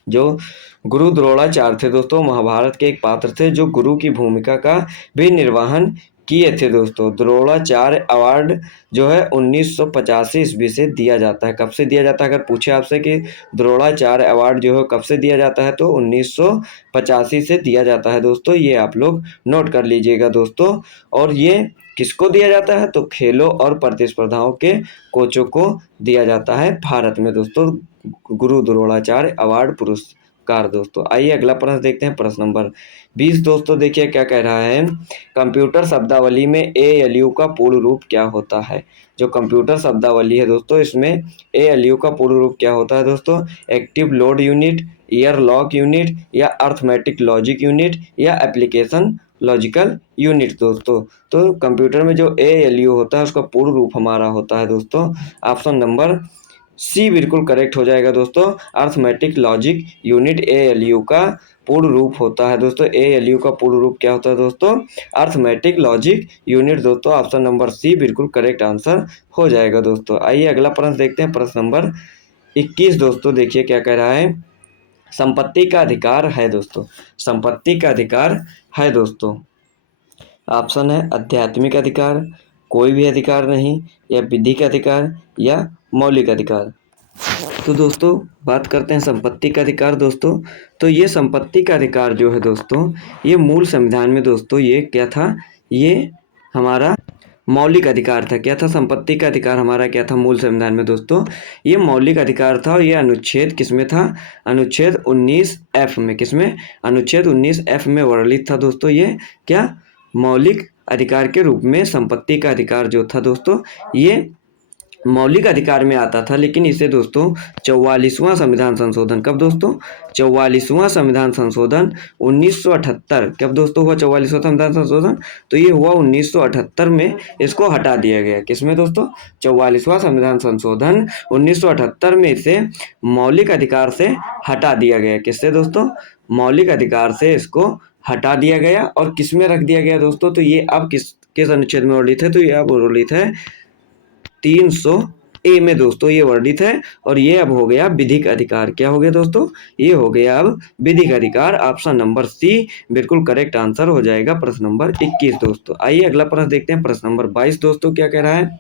जो गुरु द्रोणाचार्य थे दोस्तों महाभारत के एक पात्र थे जो गुरु की भूमिका का भी निर्वहन किए थे दोस्तों। द्रोणाचार्य अवार्ड जो है 1985 ईस्वी से दिया जाता है। कब से दिया जाता है? अगर पूछे आपसे कि द्रोणाचार्य अवार्ड जो है कब से दिया जाता है तो 1985 से दिया जाता है दोस्तों। ये आप लोग नोट कर लीजिएगा दोस्तों। और ये किसको दिया जाता है? तो खेलों और प्रतिस्पर्धाओं के कोचों को दिया जाता है भारत में दोस्तों गुरु द्रोणाचार्य अवार्ड पुरस्कार दोस्तों। आइए अगला प्रश्न देखते हैं। प्रश्न नंबर 20 दोस्तों देखिए क्या कह रहा है। कंप्यूटर शब्दावली में ALU का पूर्ण रूप क्या होता है? जो कंप्यूटर शब्दावली है दोस्तों इसमें ALU का पूर्ण रूप क्या होता है दोस्तों? Active load unit, ear lock unit या अर्थमेटिक लॉजिक यूनिट या एप्लीकेशन लॉजिकल यूनिट दोस्तों। तो कंप्यूटर में जो ALU होता है उसका पूर्ण रूप हमारा होता है दोस्तों ऑप्शन नंबर सी बिल्कुल करेक्ट हो जाएगा दोस्तों। अर्थमेटिक लॉजिक यूनिट ALU का पूर्ण रूप होता है दोस्तों। ALU का पूर्ण रूप क्या होता है दोस्तों? अर्थमेटिक लॉजिक यूनिट दोस्तों। ऑप्शन नंबर सी बिल्कुल करेक्ट आंसर हो जाएगा दोस्तों। आइए अगला प्रश्न देखते हैं। प्रश्न नंबर 21 दोस्तों देखिए क्या कह रहा है। संपत्ति का अधिकार है दोस्तों। संपत्ति का अधिकार है दोस्तों। ऑप्शन है आध्यात्मिक अधिकार, कोई भी अधिकार नहीं या विधिक अधिकार या मौलिक अधिकार। तो दोस्तों बात करते हैं संपत्ति का अधिकार दोस्तों। तो ये संपत्ति का अधिकार जो है दोस्तों ये मूल संविधान में दोस्तों ये क्या था? ये हमारा मौलिक अधिकार था। क्या था? संपत्ति का अधिकार हमारा क्या था मूल संविधान में दोस्तों? ये मौलिक अधिकार था। और ये अनुच्छेद किसमें था? अनुच्छेद 19F में। किसमें? अनुच्छेद 19F में वर्णित था दोस्तों। ये क्या मौलिक अधिकार के रूप में संपत्ति का अधिकार जो था दोस्तों ये मौलिक अधिकार में आता था, लेकिन इसे दोस्तों 44वां संविधान संशोधन, कब दोस्तों 44वां संविधान संशोधन 1978, कब दोस्तों हुआ 44वां संविधान संशोधन, तो ये हुआ 1978 में इसको हटा दिया गया। किसमें दोस्तों 44वां संविधान संशोधन 1978 में इसे मौलिक अधिकार से हटा दिया गया। किससे दोस्तों मौलिक अधिकार से इसको हटा दिया गया और किसमें रख दिया गया दोस्तों, तो ये अब किस अनुच्छेद में वर्णित है, तो ये अब वर्णित है 300A में दोस्तों ये वर्णित है। और ये अब हो गया विधिक अधिकार। क्या हो गया दोस्तों, ये हो गया अब विधिक अधिकार। ऑप्शन नंबर सी बिल्कुल करेक्ट आंसर हो जाएगा प्रश्न नंबर 21 दोस्तों। आइए अगला प्रश्न देखते हैं, प्रश्न नंबर 22 दोस्तों क्या कह रहा है।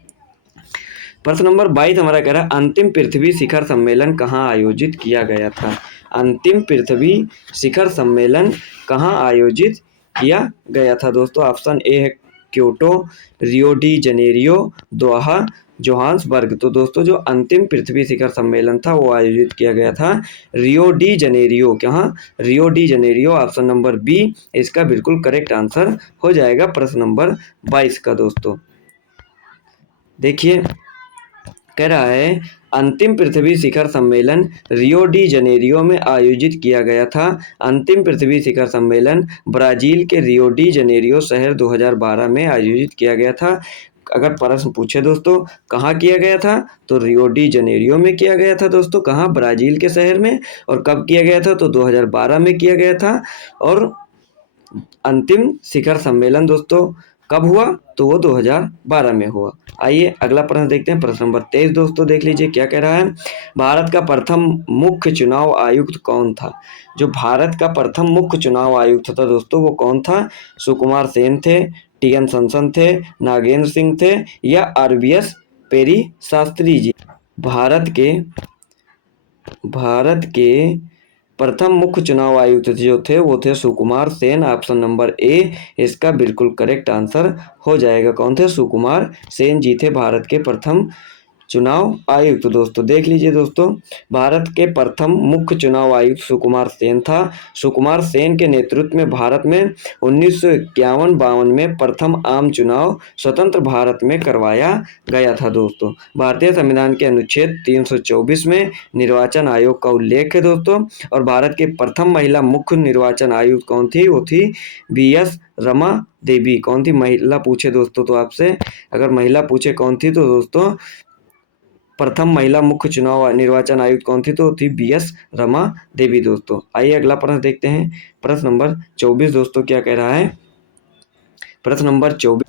प्रश्न नंबर 22 हमारा कह रहा है अंतिम पृथ्वी शिखर सम्मेलन कहाँ आयोजित किया गया था। अंतिम पृथ्वी शिखर सम्मेलन कहाँ आयोजित किया गया था दोस्तों। ऑप्शन ए है क्योटो, रियो डी जनेरियो, दोहा, जोहान्सबर्ग। तो दोस्तों जो अंतिम पृथ्वी शिखर सम्मेलन था वो आयोजित किया गया था रियो डी जनेरियो। कहाँ, Rio de Janeiro. Option number B इसका बिल्कुल करेक्ट आंसर हो जाएगा प्रश्न नंबर 22 का दोस्तों। देखिए कह रहा है अंतिम पृथ्वी शिखर सम्मेलन रियो डी जनेरियो में आयोजित किया गया था। अंतिम पृथ्वी शिखर सम्मेलन ब्राजील के रियो डी जनेरियो शहर 2012 में आयोजित किया गया था। अगर प्रश्न पूछे दोस्तों कहाँ किया गया था, तो रियो डी जनेरियो में किया गया था दोस्तों। कहाँ, ब्राजील के शहर में। और कब किया गया था, तो 2012 में किया गया था। और अंतिम शिखर सम्मेलन दोस्तों कब हुआ, तो वो 2012 में हुआ। आइए अगला प्रश्न देखते हैं, प्रश्न नंबर 23 दोस्तों देख लीजिए क्या कह रहा है। भारत का प्रथम मुख्य चुनाव आयुक्त कौन था। जो भारत का प्रथम मुख्य चुनाव आयुक्त था दोस्तों वो कौन था। सुकुमार सेन थे, टी.एन. संसन थे, नागेंद्र सिंह थे, या आर.वी.एस. पेरी शास्त्री जी। भारत के प्रथम मुख्य चुनाव आयुक्त जो थे वो थे Sukumar Sen. Option number A इसका बिल्कुल करेक्ट आंसर हो जाएगा। कौन थे, सुकुमार सेन जी थे भारत के प्रथम चुनाव आयुक्त दोस्तों। देख लीजिए दोस्तों भारत के प्रथम मुख्य चुनाव आयुक्त सुकुमार सेन था। सुकुमार सेन के नेतृत्व में भारत में 1951-52 में प्रथम आम चुनाव स्वतंत्र भारत में करवाया गया था दोस्तों। भारतीय संविधान के अनुच्छेद 324 में निर्वाचन आयोग का उल्लेख है दोस्तों। और भारत के प्रथम महिला मुख्य निर्वाचन आयुक्त कौन थी, वो थी बी.एस. रमा देवी। कौन थी, महिला पूछे दोस्तों तो आपसे, अगर महिला पूछे कौन थी, तो दोस्तों प्रथम महिला मुख्य चुनाव निर्वाचन आयुक्त कौन थी, तो थी बी.एस. रमा देवी दोस्तों। आइए अगला प्रश्न देखते हैं, प्रश्न नंबर 24 दोस्तों क्या कह रहा है। प्रश्न नंबर 24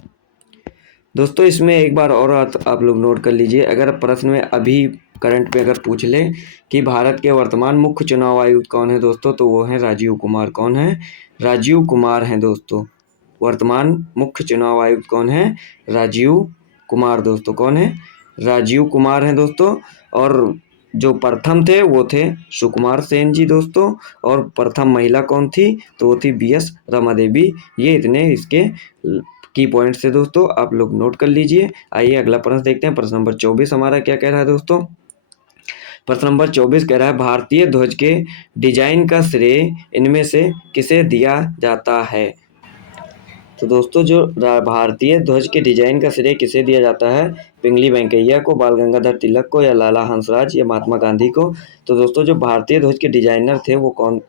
दोस्तों इसमें एक बार और आप लोग नोट कर लीजिए। अगर प्रश्न में अभी करंट पे अगर पूछ ले कि भारत के वर्तमान मुख्य चुनाव आयुक्त कौन है दोस्तों, तो वो है राजीव कुमार। कौन है, राजीव कुमार हैं दोस्तों। वर्तमान मुख्य चुनाव आयुक्त कौन है, राजीव कुमार दोस्तों। कौन है, राजीव कुमार हैं दोस्तों। और जो प्रथम थे वो थे सुकुमार सेन जी दोस्तों। और प्रथम महिला कौन थी, तो वो थी बी.एस. रमा देवी। ये इतने इसके की पॉइंट्स थे दोस्तों, आप लोग नोट कर लीजिए। आइए अगला प्रश्न देखते हैं, प्रश्न नंबर 24 हमारा क्या कह रहा है दोस्तों। प्रश्न नंबर 24 कह रहा है भारतीय ध्वज के डिजाइन का श्रेय इनमें से किसे दिया जाता है। तो दोस्तों जो भारतीय ध्वज के डिजाइन का श्रेय किसे दिया जाता है, पिंगली वेंकैया को, बाल गंगाधर तिलक को, या लाला हंसराज, या महात्मा गांधी को। तो दोस्तों जो भारतीय ध्वज के डिजाइनर थे वो कौन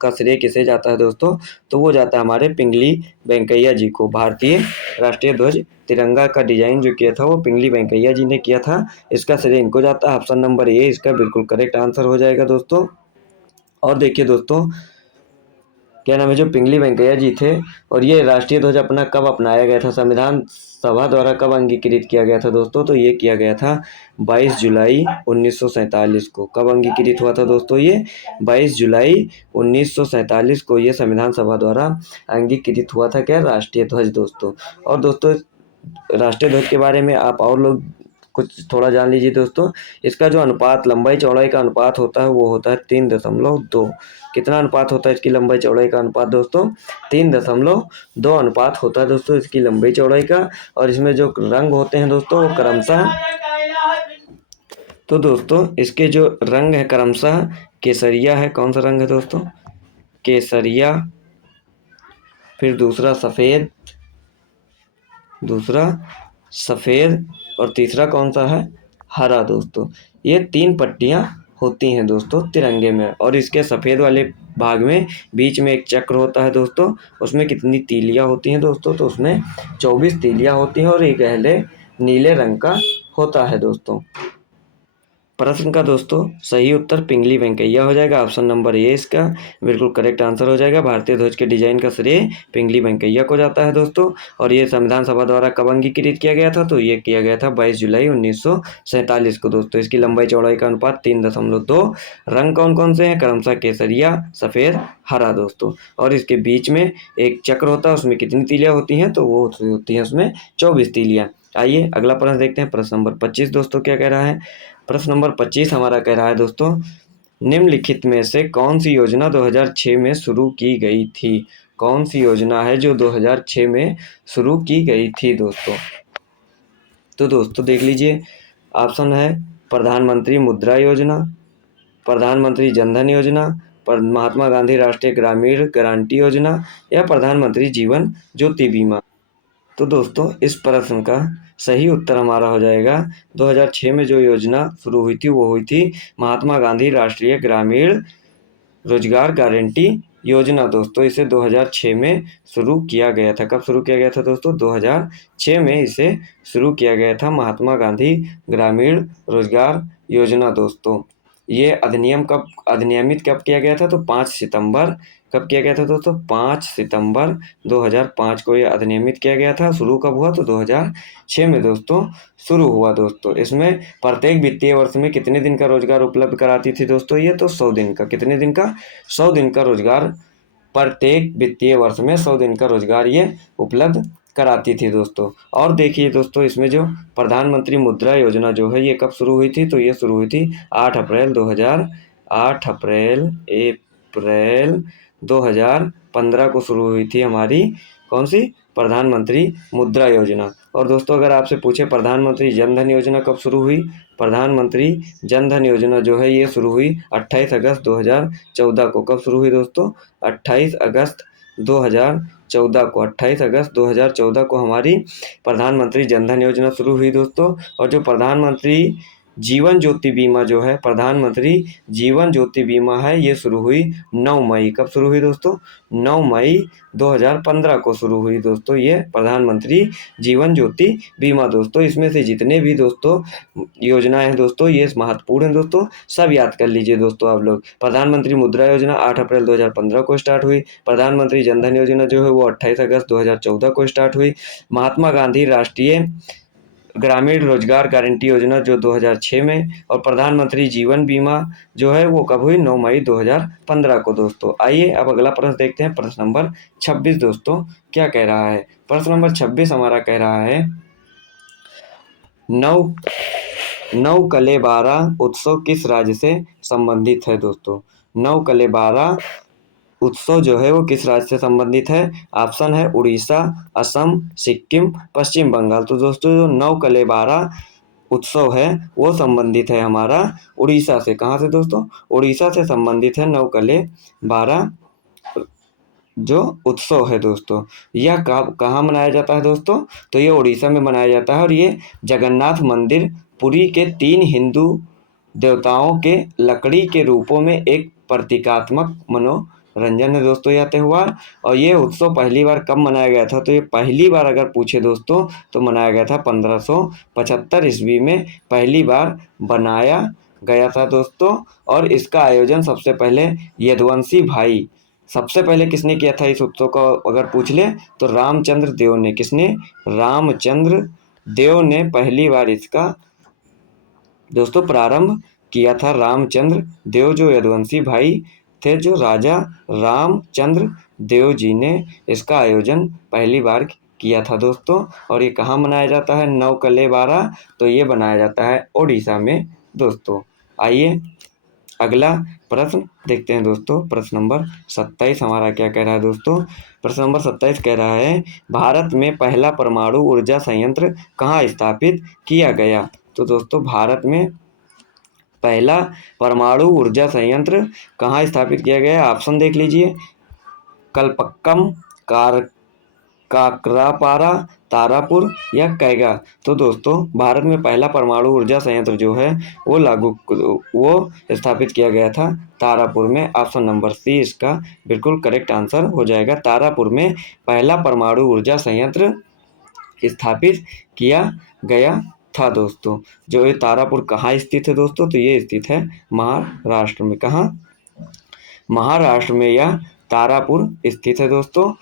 का श्रेय किसे जाता है दोस्तों, तो वो जाता है हमारे पिंगली वेंकैया जी को। भारतीय राष्ट्रीय ध्वज तिरंगा का डिजाइन जो किया था वो पिंगली वेंकैया जी ने किया था, इसका श्रेय इनको जाता है। ऑप्शन नंबर ए इसका बिल्कुल करेक्ट आंसर हो जाएगा दोस्तों। और देखिए दोस्तों क्या नाम है, जो पिंगली वेंकैया जी थे, और ये राष्ट्रीय ध्वज अपना कब अपनाया गया था, संविधान सभा द्वारा कब अंगीकृत किया गया था दोस्तों, तो ये किया गया था 22 जुलाई 1947 को। कब अंगीकृत हुआ था दोस्तों, ये 22 जुलाई 1947 को ये संविधान सभा द्वारा अंगीकृत हुआ था। क्या, राष्ट्रीय ध्वज दोस्तों। और दोस्तों राष्ट्रीय ध्वज के बारे में आप और लोग कुछ थोड़ा जान लीजिए दोस्तों। इसका जो अनुपात, लंबाई चौड़ाई का अनुपात होता है वो होता है 3.2। कितना अनुपात होता है इसकी लंबाई चौड़ाई का अनुपात दोस्तों, 3.2 अनुपात होता है दोस्तों इसकी लंबाई चौड़ाई का। और इसमें जो रंग होते हैं दोस्तों वो क्रमशः, तो दोस्तों इसके जो रंग है क्रमशः केसरिया है। कौन सा रंग है दोस्तों, केसरिया, फिर दूसरा सफ़ेद, दूसरा सफ़ेद और तीसरा कौन सा है, हरा दोस्तों। ये 3 पट्टियाँ होती हैं दोस्तों तिरंगे में, और इसके सफ़ेद वाले भाग में बीच में एक चक्र होता है दोस्तों। उसमें कितनी तीलियाँ होती हैं दोस्तों, तो उसमें 24 तीलियाँ होती हैं और ये गहरे नीले रंग का होता है दोस्तों। प्रश्न का दोस्तों सही उत्तर पिंगली वेंकैया हो जाएगा। ऑप्शन नंबर ए इसका बिल्कुल करेक्ट आंसर हो जाएगा। भारतीय ध्वज के डिजाइन का श्रेय पिंगली वेंकैया को जाता है दोस्तों। और ये संविधान सभा द्वारा कब अंगीकृत किया गया था, तो ये किया गया था 22 जुलाई 1947 को दोस्तों। इसकी लंबाई चौड़ाई का अनुपात 3.2। रंग कौन कौन से हैं, क्रमशः केसरिया, सफ़ेद, हरा दोस्तों। और इसके बीच में एक चक्र होता है, उसमें कितनी तीलियाँ होती हैं, तो वो होती हैं उसमें 24 तीलियाँ। आइए अगला प्रश्न देखते हैं। प्रश्न नंबर 25 दोस्तों क्या कह रहा है। प्रश्न नंबर 25 हमारा कह रहा है दोस्तों, निम्नलिखित में से कौन सी योजना 2006 में शुरू की गई थी। कौन सी योजना है जो 2006 में शुरू की गई थी दोस्तों। तो दोस्तों देख लीजिए, ऑप्शन है प्रधानमंत्री मुद्रा योजना, प्रधानमंत्री जनधन योजना, महात्मा गांधी राष्ट्रीय ग्रामीण गारंटी योजना, या प्रधानमंत्री जीवन ज्योति बीमा। तो दोस्तों इस प्रश्न का सही उत्तर हमारा हो जाएगा 2006 में जो योजना शुरू हुई थी वो हुई थी महात्मा गांधी राष्ट्रीय ग्रामीण रोजगार गारंटी योजना दोस्तों। इसे 2006 में शुरू किया गया था। कब शुरू किया गया था दोस्तों, 2006 में इसे शुरू किया गया था, महात्मा गांधी ग्रामीण रोजगार योजना दोस्तों। ये अधिनियमित कब किया गया था, तो 5 सितंबर कब किया गया था दोस्तों, 5 सितंबर 2005 को ये अधिनियमित किया गया था। शुरू कब हुआ, तो 2006 में दोस्तों शुरू हुआ दोस्तों। इसमें प्रत्येक वित्तीय वर्ष में कितने दिन का रोजगार उपलब्ध कराती थी दोस्तों, ये तो 100 दिन का। कितने दिन का, 100 दिन का रोजगार। प्रत्येक वित्तीय वर्ष में 100 दिन का रोजगार ये उपलब्ध कराती थी दोस्तों। और देखिए दोस्तों, इसमें जो प्रधानमंत्री मुद्रा योजना जो है ये कब शुरू हुई थी, तो ये शुरू हुई थी 8 अप्रैल 2015 को शुरू हुई थी हमारी कौन सी, प्रधानमंत्री मुद्रा योजना। और दोस्तों अगर आपसे पूछे प्रधानमंत्री जनधन योजना कब शुरू हुई, प्रधानमंत्री जनधन योजना जो है ये शुरू हुई 28 अगस्त 2014 को। कब शुरू हुई दोस्तों, 28 अगस्त 2014 को हमारी प्रधानमंत्री जनधन योजना शुरू हुई दोस्तों। और जो प्रधानमंत्री जीवन ज्योति बीमा जो है, प्रधानमंत्री जीवन ज्योति बीमा है, ये शुरू हुई 9 मई। कब शुरू हुई दोस्तों, 9 मई 2015 को शुरू हुई दोस्तों ये प्रधानमंत्री जीवन ज्योति बीमा दोस्तों। इसमें से जितने भी दोस्तों योजनाएं हैं दोस्तों ये महत्वपूर्ण हैं दोस्तों, सब याद कर लीजिए दोस्तों आप लोग। प्रधानमंत्री मुद्रा योजना 8 अप्रैल 2015 को स्टार्ट हुई। प्रधानमंत्री जनधन योजना जो है वो 28 अगस्त 2014 को स्टार्ट हुई। महात्मा गांधी राष्ट्रीय ग्रामीण रोजगार गारंटी योजना जो 2006 में, और प्रधानमंत्री जीवन बीमा जो है वो कब हुई, 9 मई 2015 को दोस्तों। आइए अब अगला प्रश्न देखते हैं। प्रश्न नंबर 26 दोस्तों क्या कह रहा है। प्रश्न नंबर 26 हमारा कह रहा है, नवकलेबरा उत्सव किस राज्य से संबंधित है दोस्तों। नवकलेबरा उत्सव जो है वो किस राज्य से संबंधित है। ऑप्शन है उड़ीसा, असम, सिक्किम, पश्चिम बंगाल। तो दोस्तों जो नवकलेबरा उत्सव है वो संबंधित है हमारा उड़ीसा से। कहाँ से दोस्तों, उड़ीसा से संबंधित है नवकलेबरा जो उत्सव है दोस्तों। यह कहाँ मनाया जाता है दोस्तों, तो ये उड़ीसा में मनाया जाता है। और ये जगन्नाथ मंदिर पुरी के 3 हिंदू देवताओं के लकड़ी के रूपों में एक प्रतीकात्मक मनोरंजन है दोस्तों यह त्यौहार। और ये उत्सव पहली बार कब मनाया गया था, तो ये पहली बार अगर पूछे दोस्तों तो मनाया गया था 1575 ईस्वी में पहली बार बनाया गया था दोस्तों। और इसका आयोजन सबसे पहले यदुवंशी भाई, सबसे पहले किसने किया था इस उत्सव को अगर पूछ ले, तो रामचंद्र देव ने। किसने, रामचंद्र देव ने पहली बार इसका दोस्तों प्रारंभ किया था। रामचंद्र देव जो यदुवंशी भाई थे, जो राजा रामचंद्र देव जी ने इसका आयोजन पहली बार किया था दोस्तों। और ये कहाँ मनाया जाता है, नवकलेबरा, तो ये बनाया जाता है उड़ीसा में दोस्तों। आइए अगला प्रश्न देखते हैं दोस्तों। प्रश्न नंबर 27 हमारा क्या कह रहा है दोस्तों। प्रश्न नंबर 27 कह रहा है, भारत में पहला परमाणु ऊर्जा संयंत्र कहाँ स्थापित किया गया। तो दोस्तों भारत में पहला परमाणु ऊर्जा संयंत्र कहाँ स्थापित किया गया, ऑप्शन देख लीजिए। कलपक्कम, काकरापारा, तारापुर या कैगा। तो दोस्तों भारत में पहला परमाणु ऊर्जा संयंत्र जो है वो स्थापित किया गया था तारापुर में। ऑप्शन नंबर सी इसका बिल्कुल करेक्ट आंसर हो जाएगा। तारापुर में पहला परमाणु ऊर्जा संयंत्र स्थापित किया गया था दोस्तों। जो ये तारापुर कहाँ स्थित है दोस्तों, तो ये स्थित है महाराष्ट्र में। कहाँ? महाराष्ट्र में यह तारापुर स्थित है दोस्तों।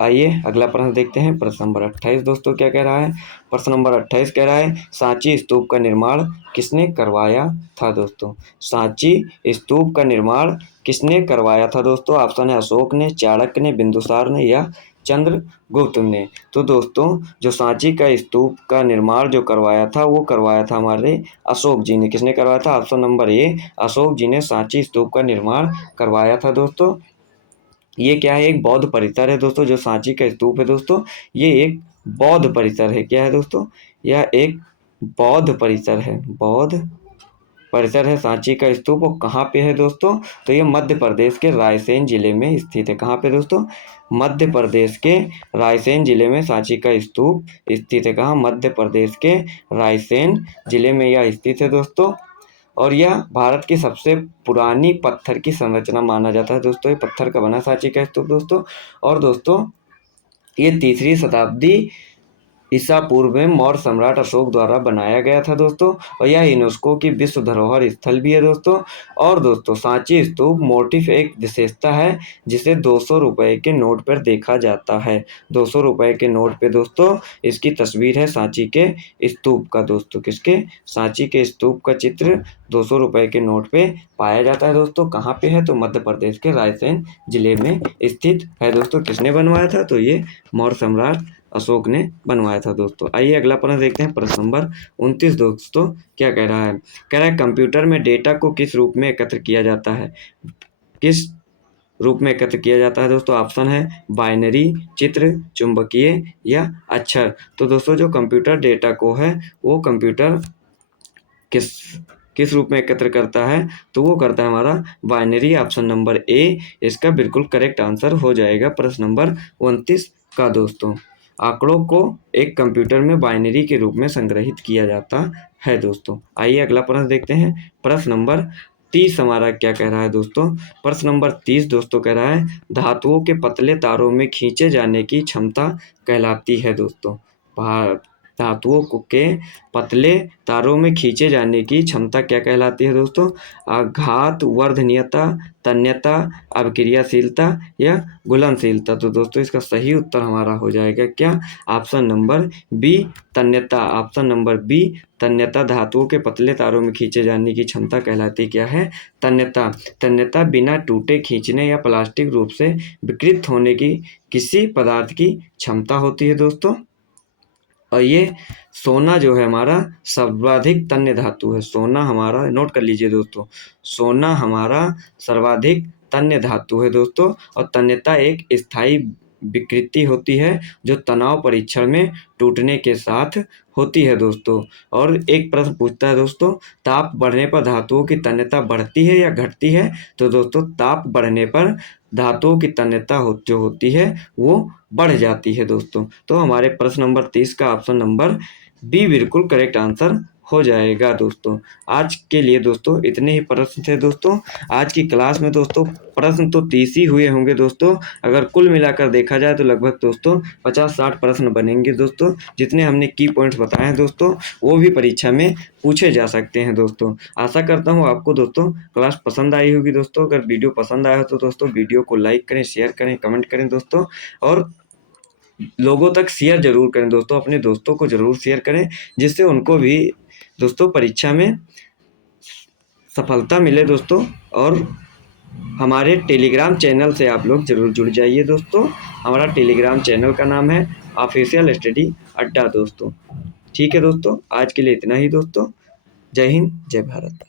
आइए अगला प्रश्न देखते हैं। प्रश्न नंबर 28 दोस्तों क्या कह रहा है? प्रश्न नंबर 28 कह रहा है सांची स्तूप का निर्माण किसने करवाया था दोस्तों? सांची स्तूप का निर्माण किसने करवाया था दोस्तों? ऑप्शन है अशोक ने, चाणक्य ने, बिंदुसार ने या चंद्रगुप्त ने। तो दोस्तों जो सांची का स्तूप का निर्माण जो करवाया था वो करवाया था हमारे अशोक जी ने। किसने करवाया था? ऑप्शन नंबर ए अशोक जी ने सांची स्तूप का निर्माण करवाया था दोस्तों। ये क्या है? एक बौद्ध परिसर है दोस्तों। जो सांची का स्तूप है दोस्तों ये एक बौद्ध परिसर है। क्या है दोस्तों? यह एक बौद्ध परिसर है। बौद्ध परिसर है सांची का स्तूप। और कहाँ पे है दोस्तों? तो ये मध्य प्रदेश के रायसेन जिले में स्थित है। कहाँ पे दोस्तों? मध्य प्रदेश के रायसेन जिले में सांची का स्तूप स्थित है। कहाँ? मध्य प्रदेश के रायसेन जिले में यह स्थित है दोस्तों। और यह भारत की सबसे पुरानी पत्थर की संरचना माना जाता है दोस्तों। ये पत्थर का बना सांची का स्तूप दोस्तों। और दोस्तों ये 3री शताब्दी ईसा पूर्व में मौर्य सम्राट अशोक द्वारा बनाया गया था दोस्तों। और यह यूनेस्को की विश्व धरोहर स्थल भी है दोस्तों। और दोस्तों सांची स्तूप मोटिफ एक विशेषता है जिसे 200 रुपए के नोट पर देखा जाता है। 200 रुपए के नोट पे दोस्तों इसकी तस्वीर है सांची के स्तूप का दोस्तों। किसके? सांची के स्तूप का चित्र 200 रुपए के नोट पे पाया जाता है दोस्तों। कहाँ पे है? तो मध्य प्रदेश के रायसेन जिले में स्थित है दोस्तों। किसने बनवाया था? तो ये मौर्य सम्राट अशोक ने बनवाया था दोस्तों। आइए अगला प्रश्न देखते हैं। प्रश्न नंबर 29 दोस्तों क्या कह रहा है? कह रहा है कंप्यूटर में डेटा को किस रूप में एकत्र किया जाता है? किस रूप में एकत्र किया जाता है दोस्तों? ऑप्शन है बाइनरी, चित्र, चुंबकीय या अक्षर। तो दोस्तों जो कंप्यूटर डेटा को है वो कंप्यूटर किस रूप में एकत्र करता है? तो वो करता है हमारा बाइनरी। ऑप्शन नंबर ए इसका बिल्कुल करेक्ट आंसर हो जाएगा प्रश्न नंबर 29 का दोस्तों। आंकड़ों को एक कंप्यूटर में बाइनरी के रूप में संग्रहित किया जाता है दोस्तों। आइए अगला प्रश्न देखते हैं। प्रश्न नंबर 30 हमारा क्या कह रहा है दोस्तों? प्रश्न नंबर 30 दोस्तों कह रहा है धातुओं के पतले तारों में खींचे जाने की क्षमता कहलाती है दोस्तों। धातुओं के पतले तारों में खींचे जाने की क्षमता क्या कहलाती है दोस्तों? आघात वर्धनीयता, तन्यता, अभिक्रियाशीलता या घुलनशीलता। तो दोस्तों इसका सही उत्तर हमारा हो जाएगा क्या? ऑप्शन नंबर बी तन्यता। ऑप्शन नंबर बी तन्यता। धातुओं के पतले तारों में खींचे जाने की क्षमता कहलाती क्या है? तन्यता। तन्यता बिना टूटे, खींचने या प्लास्टिक रूप से विकृत होने की किसी पदार्थ की क्षमता होती है दोस्तों। और ये सोना जो है हमारा सर्वाधिक तन्य धातु है। सोना हमारा, नोट कर लीजिए दोस्तों, सोना हमारा सर्वाधिक तन्य धातु है दोस्तों। और तन्यता एक स्थायी विकृति होती है जो तनाव परीक्षण में टूटने के साथ होती है दोस्तों। और एक प्रश्न पूछता है दोस्तों ताप बढ़ने पर धातुओं की तन्यता बढ़ती है या घटती है? तो दोस्तों ताप बढ़ने पर धातुओं की तन्यता जो होती है वो बढ़ जाती है दोस्तों। तो हमारे प्रश्न नंबर 30 का ऑप्शन नंबर बी बिल्कुल करेक्ट आंसर हो जाएगा दोस्तों। आज के लिए दोस्तों इतने ही प्रश्न थे दोस्तों। आज की क्लास में दोस्तों प्रश्न तो 30 ही हुए होंगे दोस्तों। अगर कुल मिलाकर देखा जाए तो लगभग दोस्तों 50-60 प्रश्न बनेंगे दोस्तों। जितने हमने की पॉइंट्स बताए हैं दोस्तों वो भी परीक्षा में पूछे जा सकते हैं दोस्तों। आशा करता हूँ आपको दोस्तों क्लास पसंद आई होगी दोस्तों। अगर वीडियो पसंद आया हो तो दोस्तों वीडियो को लाइक करें, शेयर करें, कमेंट करें दोस्तों। और लोगों तक शेयर जरूर करें दोस्तों। अपने दोस्तों को जरूर शेयर करें जिससे उनको भी दोस्तों परीक्षा में सफलता मिले दोस्तों। और हमारे टेलीग्राम चैनल से आप लोग जरूर जुड़ जाइए दोस्तों। हमारा टेलीग्राम चैनल का नाम है ऑफिशियल स्टडी अड्डा दोस्तों। ठीक है दोस्तों, आज के लिए इतना ही दोस्तों। जय हिंद, जय भारत।